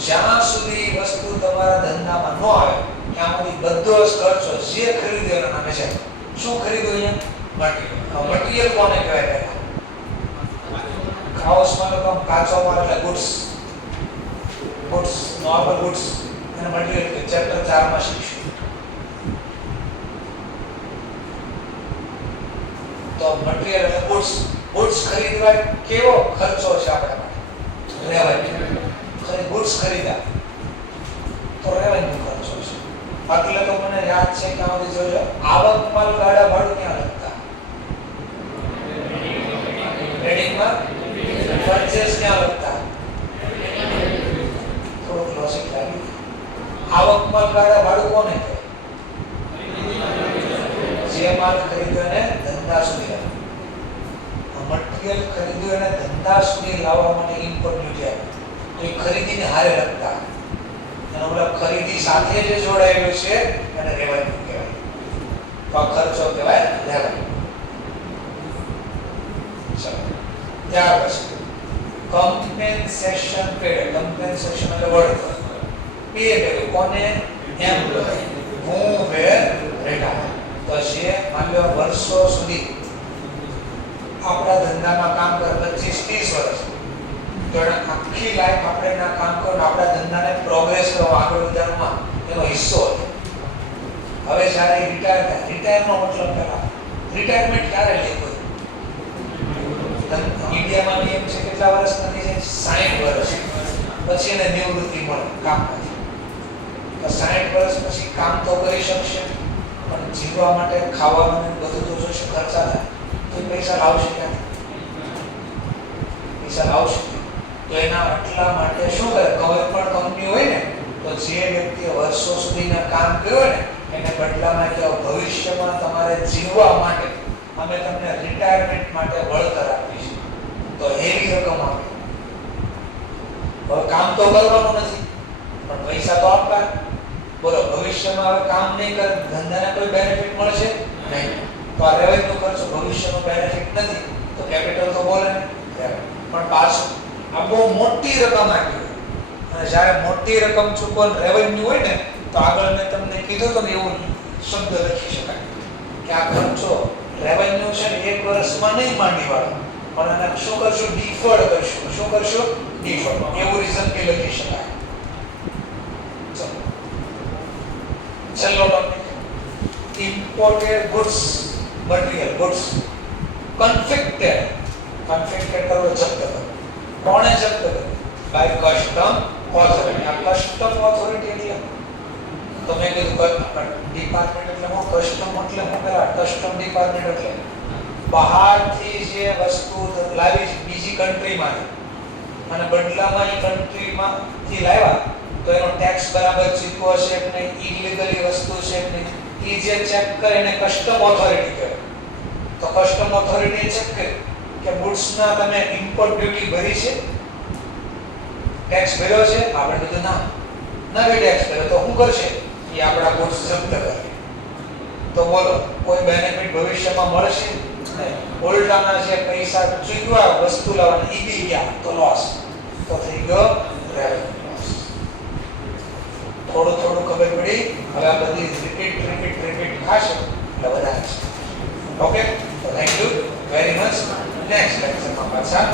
જ્યાં સુધી વસ્તુ તમારા ધંધામાં ન આવે ત્યાંથી બધો જ ખર્ચો જે ખરીદ્યો એના નામે છે. શું ખરીદ્યું અહીંયા? મટીરીયલ. મટીરીયલ કોને કહેવાય? હાઉસમાં તો કાચો માલ એટલે ગુડ્સ, નોર્મલ ગુડ્સ અને મટીરીયલ ચેપ્ટર 4 માં શીખશું. તો મટીરીયલ એટલે ગુડ્સ ખરીદવા કેવો ખર્ચો છે આપણા માટે? રેવન્યુ. ગુડ્સ ખરીદા તો રેવન્યુ ખર્ચો છે. એટલે તો મને યાદ છે કે આમાંથી જોજો, આવક માલ ગાડા ભાડું ક્યાં લખતા? ટ્રેડિંગમાં. પરચેસ ક્યાં લખતા? થોડુંક લોજિક લાગ્યું. આવક માલ ગાડા ભાડું કોને કહે? જે માલ ખરીદ્યો એને ધંધા સુધી લાવવા. મટીરીયલ ખરીદ્યો એને ધંધા સુધી લાવવા માટે ઇમ્પોર્ટ ડ્યુટી આપે. તો એ ખરીદીને હારે લખતા. એનો મતલબ ખરીદી સાથે જે જોડાયેલું છે એને રેવન્યુ કહેવાય. તો આ ખર્ચો કહેવાય રેવન્યુ. ચલો, ત્યાર પછી કમ્પેન્સેશન પેડ. કમ્પેન્સેશન એટલે વળતર. પે કર્યું કોને? એમ્પ્લોય હુ વેર રિટાયર્ડ. તો જે માની લો વર્ષો સુધી આપણા ધંધામાં કામ કરે, 25-30 વર્ષ, તો આખી લાઈફ આપણે એના કામ કરો, આપણા ધંધાને પ્રોગ્રેસ કરવા, આગળ વધારવામાં એનો હિસ્સો હતો. હવે જ્યારે રિટાયર થાય, રિટાયરનો મતલબ પહેલા રિટાયરમેન્ટ ક્યારે લે કોઈ? ઇન્ડિયામાં નિયમ છે કેટલા વર્ષ નથી છે? 60 વર્ષ પછી એને નિવૃત્તિ મળે કામમાંથી. તો 60 વર્ષ પછી કામ તો કરી શકશે પણ જીવવા માટે ખાવાનું બધું તો જોશે, ખર્ચા થાય. તો પૈસા લાવશે ક્યાંથી? પૈસા લાવશે. તો એના એટલા માટે શું કરે? કોઈ પણ કંપની હોય ને તો જે વ્યક્તિએ વર્ષો સુધીના કામ કર્યું હોય ને એને બદલામાં કે ભવિષ્યમાં તમારે જીવવા માટે અમે તમને રિટાયરમેન્ટ માટે વળતર આપીશું. તો એવી રકમ આપે. હવે કામ તો કરવાનું નથી પણ પૈસા તો આપવા. બોલો, ભવિષ્યમાં હવે કામ નહીં કરે, ધંધાને કોઈ બેનિફિટ મળશે નહીં. તો આ રેવન્યુ ખર્ચો ભવિષ્યનો બેનિફિટ નથી. તો કેપિટલ તો બોલે ને, પણ પાછું આ બહુ મોટી રકમ આપી. અને જ્યારે મોટી રકમ ચૂકવો રેવન્યુ હોય ને તો આગળ મેં તમને કીધું તો એવું શબ્દ લખી શકાય કે આ ખર્ચો રેવન્યુ છે ને 1 વર્ષમાં નહીં માંડી વાળો, પણ એને શું કરશું? ડિફર્ડ કરશું. શું કરશું? ડિફર્ડ. એવું રીઝન કે લખી શકાય. ચલો, imported goods, material goods confiscated. Confiscated કરો, જપ્ત કરો. કોણે જપ્ત કર્યું? By custom authority. આ કસ્ટમ ઓથોરિટી એટલે તો મેં કીધું ડિપાર્ટમેન્ટ એટલે હું કસ્ટમ એટલે હું પેલા કસ્ટમ ડિપાર્ટમેન્ટ એટલે બહારથી જે વસ્તુ લાવી બીજી કન્ટ્રીમાંથી અને બદલામાં એ કન્ટ્રીમાંથી લાવ્યા તો એનો ટેક્સ બરાબર ચૂકવો છે કે નહીં, ઇલીગલી વસ્તુ છે કે નહીં, એ જે ચેક કરે એને કસ્ટમ ઓથોરિટી કહે. તો કસ્ટમ ઓથોરિટીએ ચેક કર્યું કે ગુડ્સના તમે ઇમ્પોર્ટ ડ્યુટી ભરી છે, ટેક્સ ભર્યો છે? આપણે કીધું ના ભાઈ ટેક્સ ભર્યો. તો શું કરશે? એ આપણા ગુડ્સ જપ્ત કરે. તો બોલો, કોઈ બેનિફિટ ભવિષ્યમાં મળશે નહીં. ઉલટાના જે પૈસા ચૂકવ્યા વસ્તુ લાવવાના ઈ બી ગયા તો લોસ. તો થઈ ગયો રેવન્યુ લોસ. થોડું થોડું ખબર પડી. હવે આ બધી રિપીટ ખાશે એટલે વધારે છે. ઓકે, તો thank you very much. Next લેક્ચરમાં પાછા